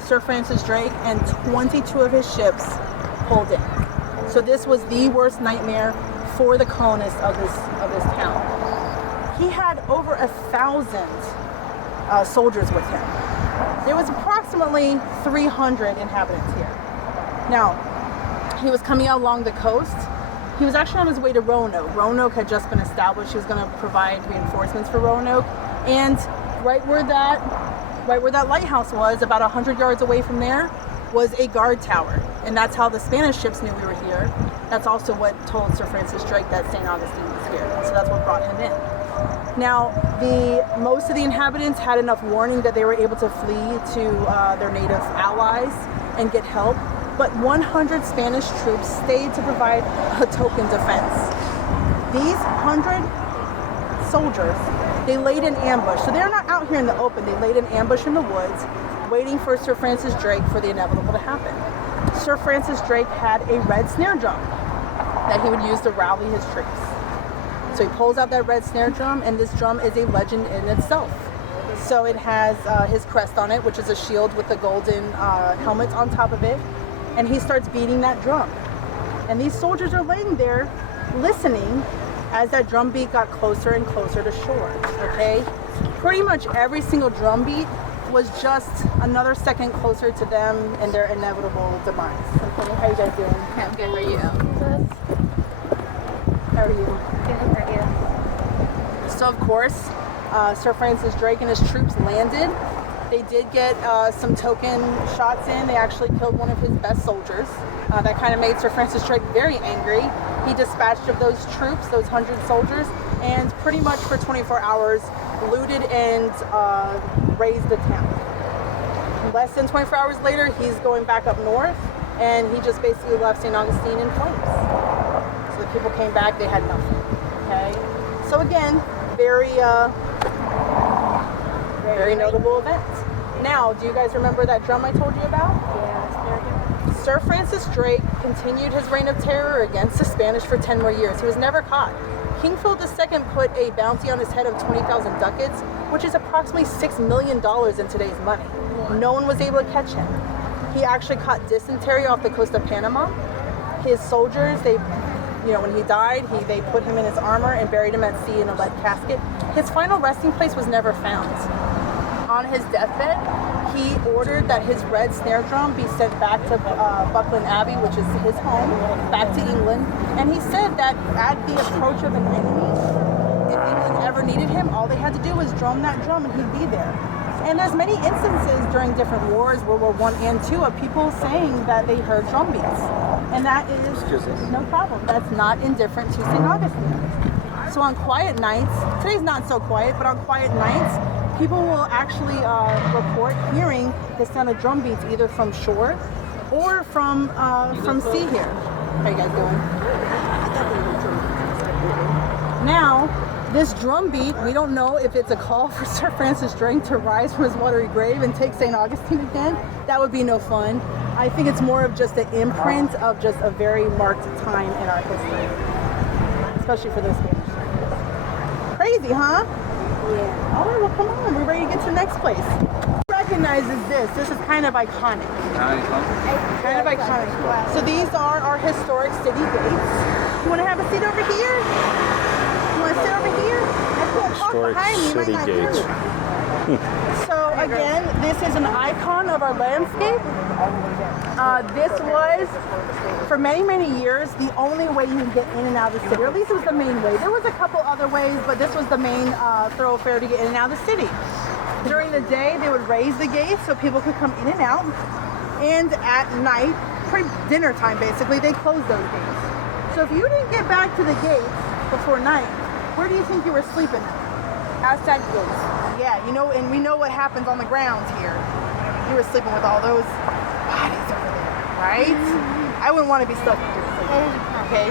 Sir Francis Drake and 22 of his ships pulled in. So this was the worst nightmare for the colonists of this town. He had over 1,000 soldiers with him. There was approximately 300 inhabitants here. Now, he was coming out along the coast. He was actually on his way to Roanoke. Roanoke had just been established. He was going to provide reinforcements for Roanoke. And right where that lighthouse was, about 100 yards away from there, was a guard tower. And that's how the Spanish ships knew we were here. That's also what told Sir Francis Drake that St. Augustine was here. So that's what brought him in. Now, most of the inhabitants had enough warning that they were able to flee to their native allies and get help. But 100 Spanish troops stayed to provide a token defense. These 100 soldiers, they laid in ambush. So they're not out here in the open. They laid in ambush in the woods, waiting for Sir Francis Drake for the inevitable to happen. Sir Francis Drake had a red snare drum that he would use to rally his troops. So he pulls out that red snare drum, and this drum is a legend in itself. So it has his crest on it, which is a shield with a golden helmet on top of it. And he starts beating that drum. And these soldiers are laying there listening as that drum beat got closer and closer to shore, okay? Pretty much every single drum beat was just another second closer to them and their inevitable demise. Okay, how you guys doing? I'm good. How are you? How are you? Good. How are you? So of course, Sir Francis Drake and his troops landed. They did get some token shots in. They actually killed one of his best soldiers. That kind of made Sir Francis Drake very angry. He dispatched of those troops, those 100 soldiers, and pretty much for 24 hours looted and razed the town. Less than 24 hours later, he's going back up north, and he just basically left St. Augustine in flames. So the people came back, they had nothing. Okay? So again, very notable event. Now, do you guys remember that drum I told you about? Yeah. Sir Francis Drake continued his reign of terror against the Spanish for 10 more years. He was never caught. King Philip II put a bounty on his head of 20,000 ducats, which is approximately $6 million in today's money. No one was able to catch him. He actually caught dysentery off the coast of Panama. His soldiers, when he died, they put him in his armor and buried him at sea in a lead casket. His final resting place was never found. On his deathbed, he ordered that his red snare drum be sent back to Buckland Abbey, which is his home, back to England. And he said that at the approach of an enemy, if England ever needed him, all they had to do was drum that drum and he'd be there. And there's many instances during different wars, World War I and II, of people saying that they heard drum beats. And that is no problem. That's not indifferent to St. Augustine. So on quiet nights, today's not so quiet, but on quiet nights, people will actually report hearing the sound of drum beats either from shore or from sea here. How you guys doing? Now, this drum beat, we don't know if it's a call for Sir Francis Drake to rise from his watery grave and take St. Augustine again. That would be no fun. I think it's more of just an imprint of just a very marked time in our history, especially for the Spanish. Crazy, huh? Yeah. All right, well, come on. We're ready to get to the next place. Who recognizes this? This is kind of iconic. Kind of iconic. So these are our historic city gates. You want to have a seat over here? You want to sit over here? I can't talk Historic behind me. You might city not hear gates. me. So again, this is an icon of our landscape. This was, for many, many years, the only way you could get in and out of the city, or at least it was the main way. There was a couple other ways, but this was the main thoroughfare to get in and out of the city. During the day, they would raise the gates so people could come in and out. And at night, dinner time basically, they closed those gates. So if you didn't get back to the gates before night, where do you think you were sleeping? Outside the gates. Yeah, you know, and we know what happens on the grounds here. You were sleeping with all those bodies over there, right? I wouldn't want to be stuck here sleeping. Okay.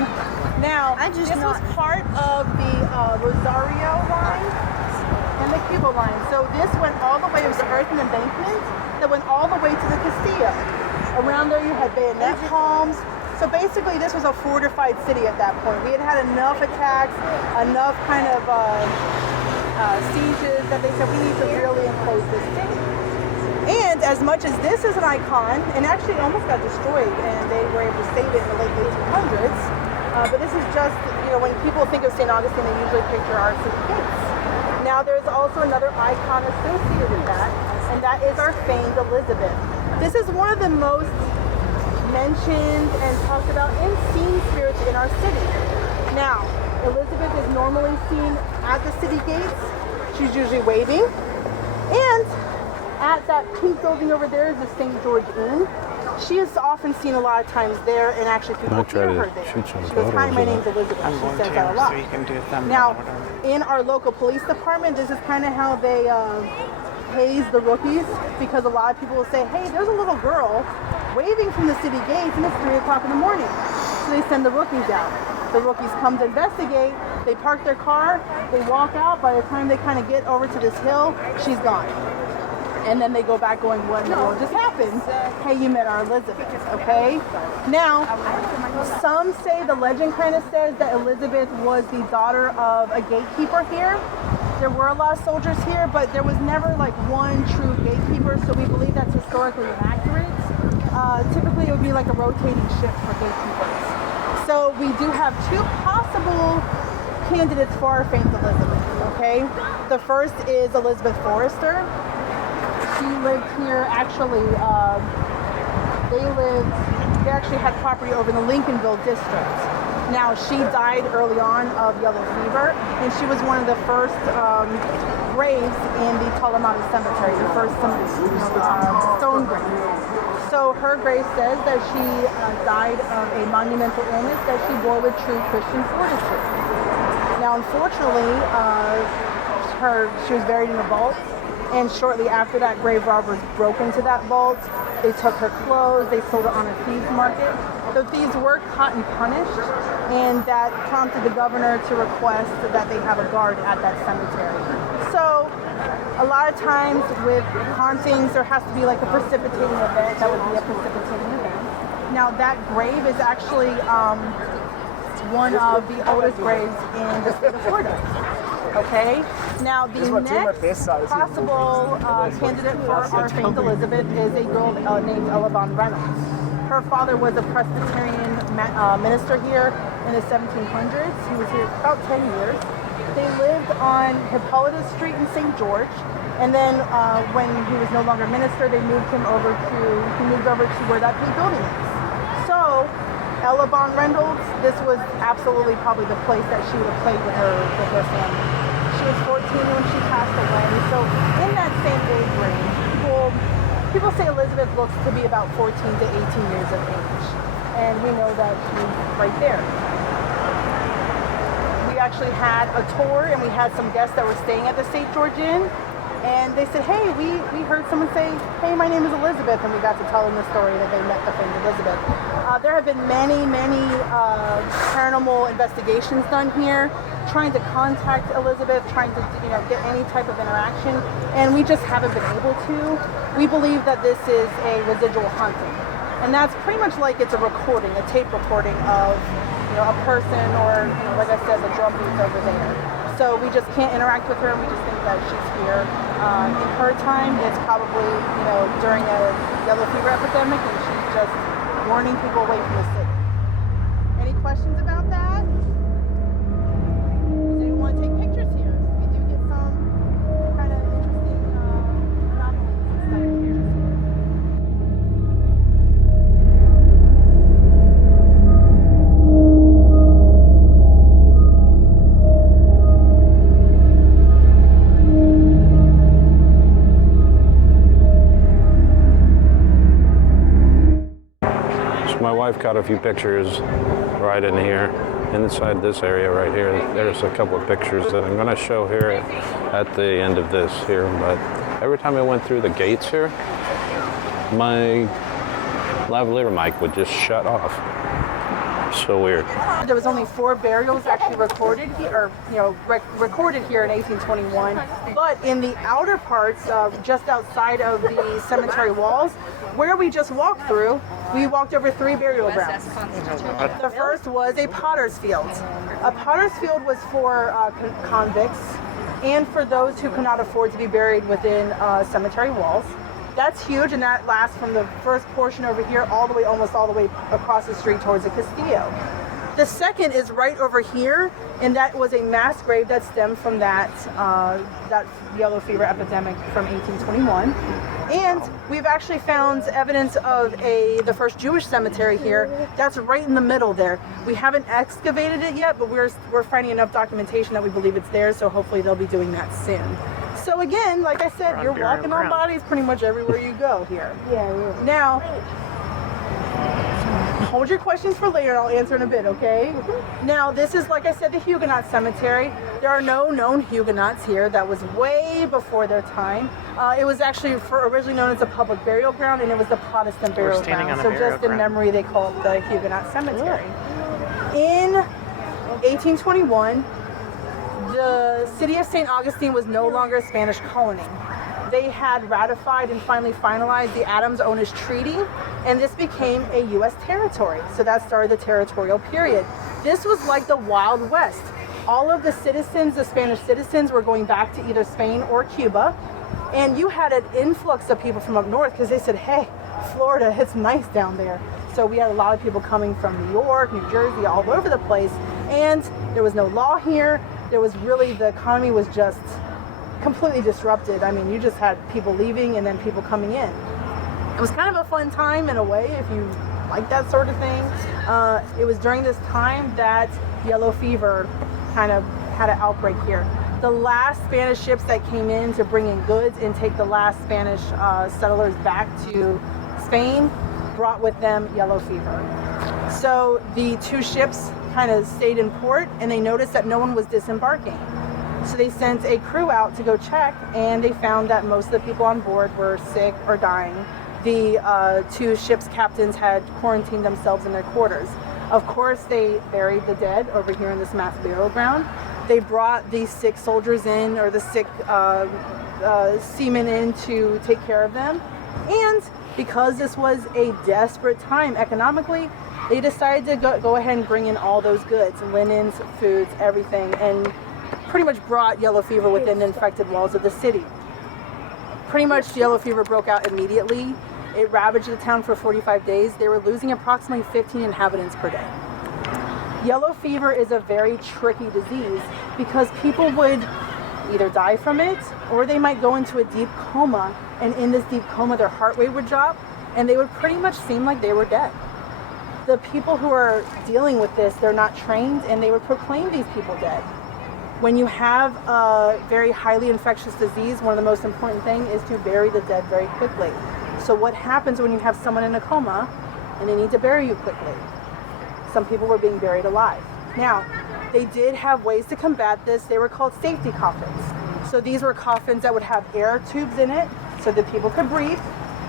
Now, this was part of the Rosario line and the Cuba line. So this went all the way, it was an earthen embankment that went all the way to the Castilla. Around there you had bayonet palms. So basically this was a fortified city at that point. We had had enough attacks, enough kind of sieges that they said we need to really enclose this city. And as much as this is an icon, and actually almost got destroyed, and they were able to save it in the late 1800s, but this is just, you know, when people think of St. Augustine, they usually picture our city gates. Now there's also another icon associated with that, and that is our famed Elizabeth. This is one of the most mentioned and talked about and seen spirits in our city. Now, Elizabeth is normally seen at the city gates. She's usually waving. And at that pink building over there is the St. George Inn. She is often seen a lot of times there, and actually people hear her there. She goes, "Hi, my name's Elizabeth." She says that a lot. So you can do them. Now, in our local police department, this is kind of how they haze the rookies, because a lot of people will say, "Hey, there's a little girl waving from the city gates and it's 3 o'clock in the morning." So they send the rookies out. The rookies come to investigate, they park their car, they walk out. By the time they kind of get over to this hill, she's gone. And then they go back going, "What in the world just happened?" "Hey, you met our Elizabeth," okay? Now, some say, the legend kind of says that Elizabeth was the daughter of a gatekeeper here. There were a lot of soldiers here, but there was never like one true gatekeeper, so we believe that's historically inaccurate. Typically, it would be like a rotating shift for gatekeepers. So we do have two possible candidates for our famed Elizabeth, okay? The first is Elizabeth Forrester. She lived here, actually, they actually had property over in the Lincolnville district. Now, she died early on of yellow fever, and she was one of the first graves in the Talamana Cemetery, the first stone grave. So her grave says that she died of a monumental illness that she bore with true Christian fortitude. Now, unfortunately, she was buried in a vault, and shortly after that, grave robbers broke into that vault. They took her clothes, they sold it on a thieves market. The thieves were caught and punished, and that prompted the governor to request that they have a guard at that cemetery. So a lot of times with hauntings, there has to be like a precipitating event. That would be a precipitating event. Now that grave is actually one of the oldest graves in the state of Florida. Okay, now the next possible candidate for our famed Elizabeth is a girl named Ella Von Reynolds. Her father was a Presbyterian minister here in the 1700s. He was here about 10 years. They lived on Hippolyta Street in St. George, and then when he was no longer minister, they moved him over to where that big building is. So Ella Von Reynolds, this was absolutely probably the place that she would have played with her family. She was 14 when she passed away. So in that same age range, people say Elizabeth looks to be about 14 to 18 years of age. And we know that she's right there. We actually had a tour, and we had some guests that were staying at the St. George Inn. And they said, hey, we heard someone say, hey, my name is Elizabeth, and we got to tell them the story that they met the famed Elizabeth. There have been many paranormal investigations done here, trying to contact Elizabeth, trying to get any type of interaction, and we just haven't been able to. We believe that this is a residual haunting, and that's pretty much like it's a recording, a tape recording of a person, or like I said, the drum beats over there. So we just can't interact with her, and we just think that she's here. In her time, it's probably during a yellow fever epidemic, and she's just warning people away from the city. Any questions about that? Does anyone want to take pictures here? We do get some kind of interesting anomalies and stuff in here. My wife caught a few pictures right in here, inside this area right here. There's a couple of pictures that I'm going to show here at the end of this here. But every time I went through the gates here, my lavalier mic would just shut off. So weird. There was only 4 burials actually recorded here, recorded here in 1821. But in the outer parts, just outside of the cemetery walls, where we just walked through, we walked over 3 burial grounds. The first was a potter's field. A potter's field was for convicts and for those who could not afford to be buried within cemetery walls. That's huge, and that lasts from the first portion over here almost all the way across the street towards the Castillo. The second is right over here, and that was a mass grave that stemmed from that yellow fever epidemic from 1821. And we've actually found evidence of the first Jewish cemetery here. That's right in the middle there. We haven't excavated it yet, but we're finding enough documentation that we believe it's there, so hopefully they'll be doing that soon. So again, like I said, you're walking on bodies pretty much everywhere you go here. Yeah. Now, hold your questions for later. I'll answer in a bit, okay? Now, this is, like I said, the Huguenot cemetery. There are no known Huguenots here. That was way before their time. It was actually originally known as a public burial ground, and it was the Protestant burial ground. So just in memory, they call it the Huguenot cemetery. In 1821, the city of St. Augustine was no longer a Spanish colony. They had ratified and finally finalized the Adams-Onis Treaty, and this became a U.S. territory. So that started the territorial period. This was like the Wild West. All of the citizens, the Spanish citizens, were going back to either Spain or Cuba, and you had an influx of people from up north because they said, hey, Florida, it's nice down there. So we had a lot of people coming from New York, New Jersey, all over the place, and there was no law here. There was really, the economy was just completely disrupted. I mean, you just had people leaving and then people coming in. It was kind of a fun time in a way if you like that sort of thing. It was during this time that yellow fever kind of had an outbreak here. The last Spanish ships that came in to bring in goods and take the last Spanish settlers back to Spain brought with them yellow fever. So the 2 ships kind of stayed in port, and they noticed that no one was disembarking. So they sent a crew out to go check, and they found that most of the people on board were sick or dying. The 2 ships' captains had quarantined themselves in their quarters. Of course, they buried the dead over here in this mass burial ground. They brought the sick soldiers in, or the sick seamen in to take care of them. And because this was a desperate time economically, they decided to go ahead and bring in all those goods, linens, foods, everything, and pretty much brought yellow fever within the infected walls of the city. Pretty much yellow fever broke out immediately. It ravaged the town for 45 days. They were losing approximately 15 inhabitants per day. Yellow fever is a very tricky disease because people would either die from it or they might go into a deep coma, and in this deep coma their heart rate would drop and they would pretty much seem like they were dead. The people who are dealing with this, they're not trained, and they would proclaim these people dead. When you have a very highly infectious disease, one of the most important things is to bury the dead very quickly. So what happens when you have someone in a coma and they need to bury you quickly? Some people were being buried alive. Now, they did have ways to combat this. They were called safety coffins. So these were coffins that would have air tubes in it so that people could breathe.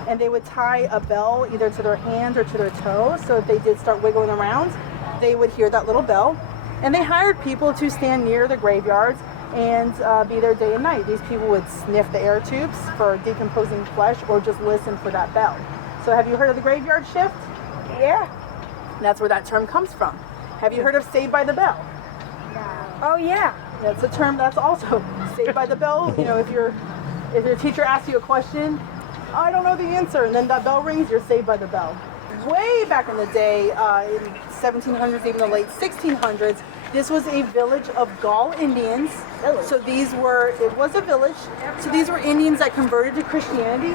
And they would tie a bell either to their hand or to their toe. So if they did start wiggling around, they would hear that little bell. And they hired people to stand near the graveyards and be there day and night. These people would sniff the air tubes for decomposing flesh or just listen for that bell. So have you heard of the graveyard shift? Yeah. That's where that term comes from. Have you heard of Saved by the Bell? Oh yeah. That's a term that's also Saved by the Bell. You know, if your teacher asks you a question, I don't know the answer, and then that bell rings, you're saved by the bell. Way back in the day, in 1700s, even the late 1600s, this was a village of Gaul Indians. So it was a village. So these were Indians that converted to Christianity,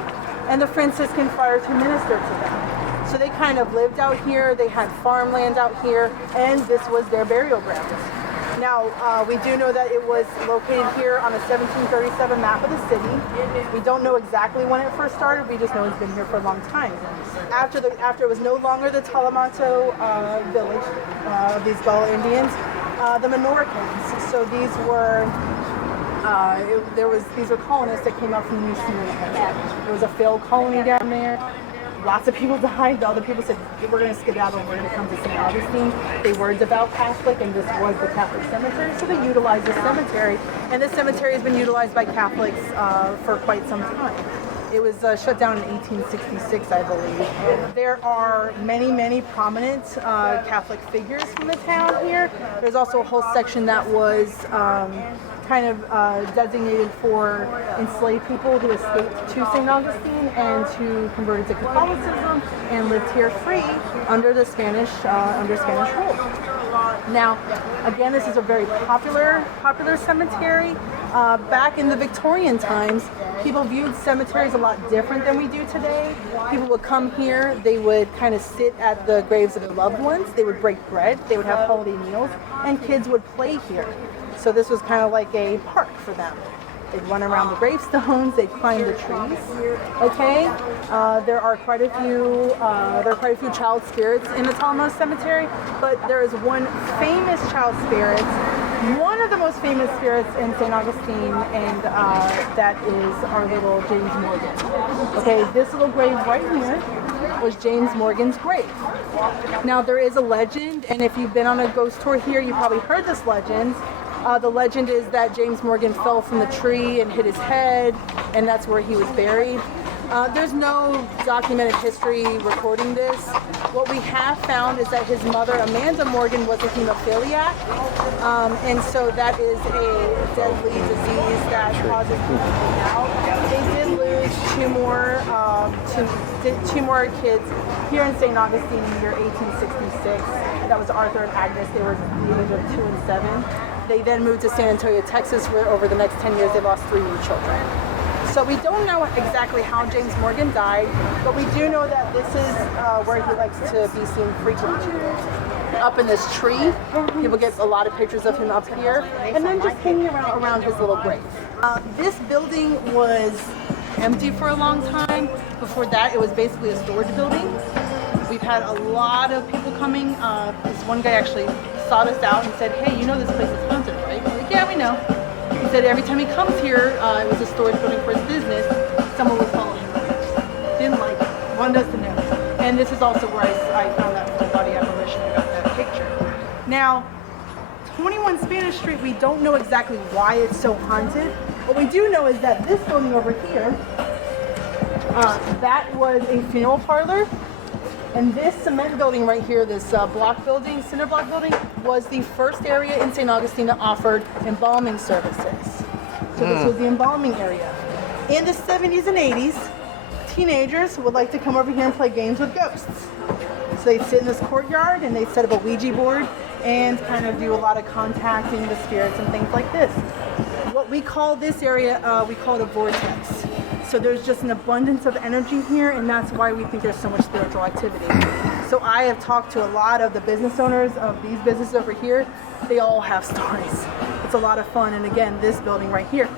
and the Franciscan friars who ministered to them. So they kind of lived out here, they had farmland out here, and this was their burial ground. Now, we do know that it was located here on a 1737 map of the city. We don't know exactly when it first started, we just know it's been here for a long time. After it was no longer the Talamanto village of these Gaul Indians, the Menorcans. So these were these were colonists that came out from New Smyrna. There was a failed colony down there. Lots of people died. The other people said, we're going to skedaddle and we're going to come to St. Augustine. They were devout Catholic, and this was the Catholic cemetery, so they utilized this cemetery. And this cemetery has been utilized by Catholics for quite some time. It was shut down in 1866, I believe. There are many, many prominent Catholic figures from the town here. There's also a whole section that was kind of designated for enslaved people who escaped to St. Augustine and who converted to Catholicism and lived here free under the Spanish rule. Now, again, this is a very popular cemetery. Back in the Victorian times, people viewed cemeteries a lot different than we do today. People would come here, they would kind of sit at the graves of their loved ones, they would break bread, they would have holiday meals, and kids would play here. So this was kind of like a park for them. They'd run around the gravestones, they'd climb the trees. Okay, there are quite a few child spirits in the Talmud Cemetery, but there is one famous child spirit, one of the most famous spirits in St. Augustine, and that is our little James Morgan. Okay, this little grave right here was James Morgan's grave. Now there is a legend, and if you've been on a ghost tour here, you probably heard this legend. The legend is that James Morgan fell from the tree and hit his head, and that's where he was buried. There's no documented history recording this. What we have found is that his mother, Amanda Morgan, was a hemophiliac, and so that is a deadly disease that causes people to bleed out. They did lose two more kids here in St. Augustine in the year 1866. That was Arthur and Agnes. They were the age of 2 and 7. They then moved to San Antonio, Texas, where over the next 10 years they lost 3 new children. So we don't know exactly how James Morgan died, but we do know that this is where he likes to be seen frequently. Up in this tree, people get a lot of pictures of him up here, and then just hanging around his little grave. This building was empty for a long time. Before that, it was basically a storage building. We've had a lot of people coming. This one guy actually sought us out and said, hey, you know this place is haunted, right? We're like, yeah, we know. He said every time he comes here, it was a storage building for his business, someone was following him. Didn't like it, wanted us to know. And this is also where I found that full body apparition and got that picture. Now, 21 Spanish Street, we don't know exactly why it's so haunted. What we do know is that this building over here, that was a funeral parlor. And this cement building right here, this block building, cinder block building, was the first area in St. Augustine that offered embalming services. So this was the embalming area. In the 70s and 80s, teenagers would like to come over here and play games with ghosts. So they'd sit in this courtyard and they'd set up a Ouija board and kind of do a lot of contacting the spirits and things like this. What we call this area, we call it a vortex. So there's just an abundance of energy here, and that's why we think there's so much spiritual activity. So I have talked to a lot of the business owners of these businesses over here. They all have stories. It's a lot of fun. And again, this building right here.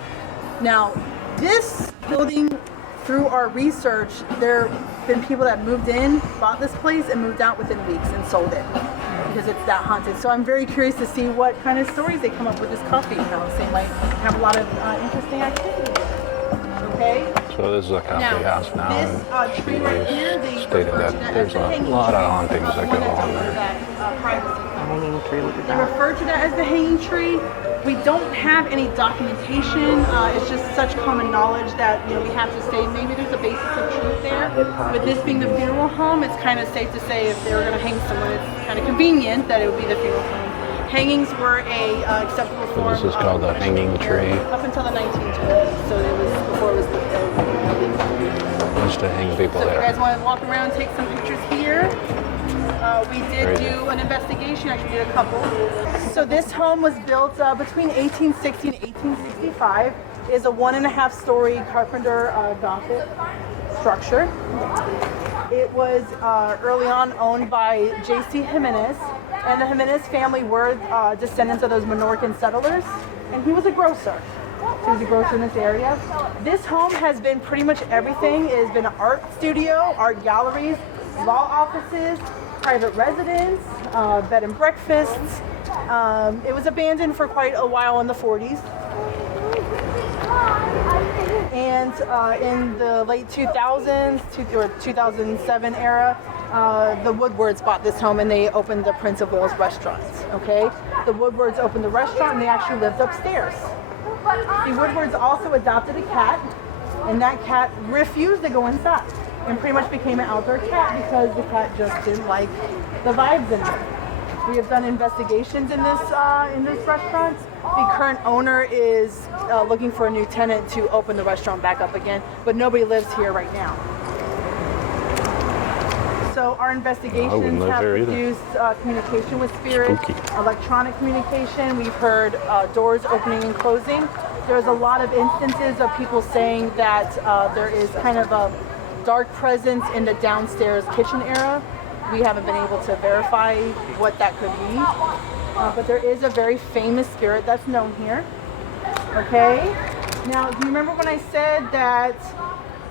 Now, this building, through our research, there have been people that moved in, bought this place, and moved out within weeks and sold it. because it's that haunted. So I'm very curious to see what kind of stories they come up with this coffee house. They might have a lot of interesting activity there. Okay? So this is a coffee house now. This tree right here, they stated refer that to that there's as the a hanging lot tree. of hauntings that The go one that's on over there. that, privacy. Hanging tree, look at They that. refer to that as the hanging tree. We don't have any documentation. It's just such common knowledge that we have to say maybe there's a basis of truth there. With this being the funeral home, it's kind of safe to say if they were going to hang someone, it's kind of convenient that it would be the funeral home. Hangings were a acceptable form. This is called the hanging tree. Up until the 1920s, so it was before it was illegal. Used to hang people So if you there. guys want to walk around and take some pictures here. We did Crazy. do an investigation, actually did a couple. So this home was built between 1860 and 1865. It is a 1.5-story carpenter Gothic structure. It was early on owned by J.C. Jimenez, and the Jimenez family were descendants of those Menorcan settlers, and he was a grocer. So he was a grocer in this area. This home has been pretty much everything. It has been an art studio, art galleries, law offices, private residence, bed and breakfasts. It was abandoned for quite a while in the 40s. And in the late 2000s, or 2007 era, the Woodwards bought this home and they opened the Prince of Wales restaurant, okay? The Woodwards opened the restaurant and they actually lived upstairs. The Woodwards also adopted a cat, and that cat refused to go inside and pretty much became an outdoor cat because the cat just didn't like the vibes in there. We have done investigations in this restaurant. The current owner is looking for a new tenant to open the restaurant back up again, but nobody lives here right now. So our investigations live have there either. produced communication with spirits, Spooky. electronic communication. We've heard doors opening and closing. There's a lot of instances of people saying that there is kind of a dark presence in the downstairs kitchen area. We haven't been able to verify what that could be, but there is a very famous spirit that's known here. Okay? Now, do you remember when I said that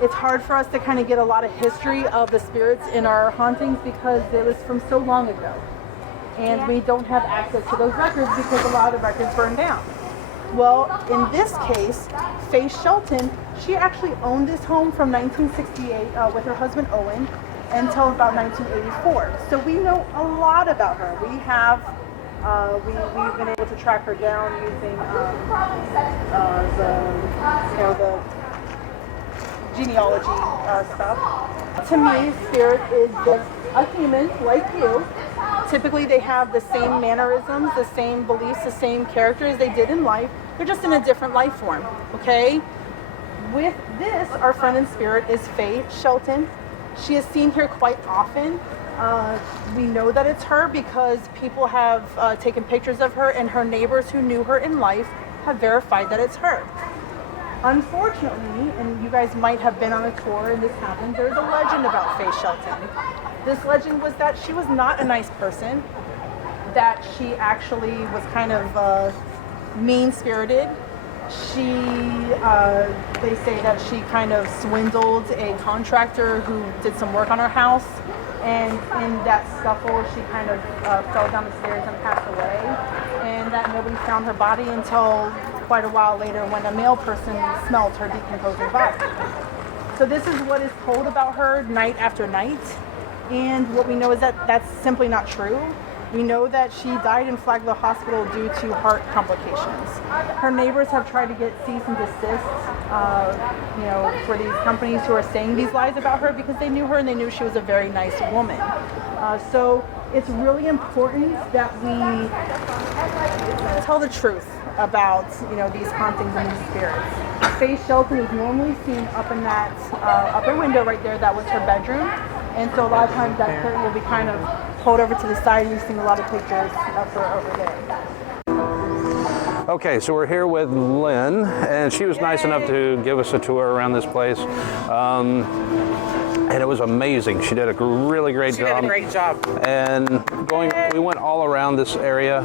it's hard for us to kind of get a lot of history of the spirits in our hauntings because it was from so long ago? And we don't have access to those records because a lot of the records burned down. Well, in this case, Faye Shelton, she actually owned this home from 1968 with her husband Owen until about 1984. So we know a lot about her. We have, we've been able to track her down using the genealogy stuff. To me, spirit is just a human like you. Typically they have the same mannerisms, the same beliefs, the same characters they did in life. They're just in a different life form, okay? With this, our friend in spirit is Faye Shelton. She is seen here quite often. We know that it's her because people have taken pictures of her, and her neighbors who knew her in life have verified that it's her. Unfortunately, and you guys might have been on a tour and this happened, there's a legend about Faye Shelton. This legend was that she was not a nice person, that she actually was kind of mean-spirited. They say that she kind of swindled a contractor who did some work on her house, and in that scuffle she kind of fell down the stairs and passed away, and that nobody found her body until quite a while later when a male person smelled her decomposing body. So this is what is told about her night after night, and what we know is that that's simply not true. We know that she died in Flagler Hospital due to heart complications. Her neighbors have tried to get cease and desist, for these companies who are saying these lies about her because they knew her and they knew she was a very nice woman. So it's really important that we tell the truth about these hauntings and these spirits. Faye Shelton is normally seen up in that upper window right there. That was her bedroom, and so a lot of times that curtain will be kind of pulled over to the side. You've seen a lot of pictures of her over there. Okay, so we're here with Lynn, and she was nice enough to give us a tour around this place. and it was amazing. She did a really great She job. did a great job. And we went all around this area,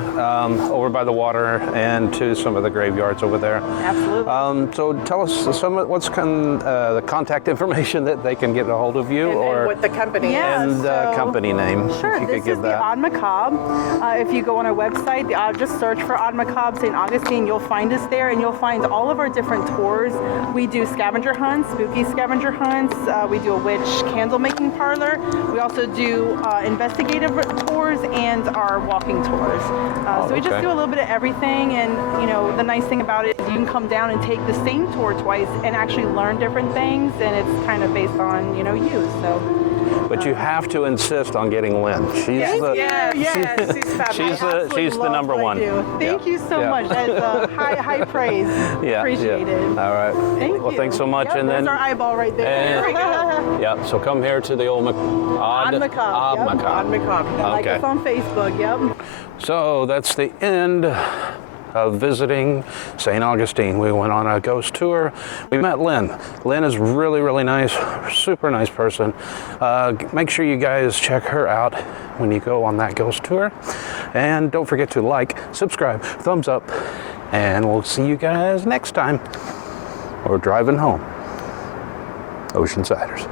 over by the water, and to some of the graveyards over there. Absolutely. So tell us what's the contact information that they can get a hold of you, And what the company Yeah. and company name. Sure, if you this could give is the that. Odd Macabre. If you go on our website, just search for Odd Macabre St. Augustine, you'll find us there, and you'll find all of our different tours. We do scavenger hunts, spooky scavenger hunts. We do a witch candle making parlor. We also do investigative tours and our walking tours. So we just okay. do a little bit of everything, and the nice thing about it is you can come down and take the same tour twice and actually learn different things, and it's kind of based on you. So. But you have to insist on getting Lynn. She's Yes, she's fabulous. she's the number one. Thank you so much. That's high praise. Appreciate it. All right. Thank you. Well, thanks so much. Yep, And there's then our eyeball right there. and, yeah. So come here to the old Odd Macabre. Odd Yep. Macabre. Odd Macabre. Like Okay. us on Facebook. Yep. So that's the end of visiting St. Augustine. We went on a ghost tour. We met Lynn. Lynn is really nice, super nice person. Make sure you guys check her out when you go on that ghost tour. And don't forget to like, subscribe, thumbs up, and we'll see you guys next time. We're driving home. Oceansiders.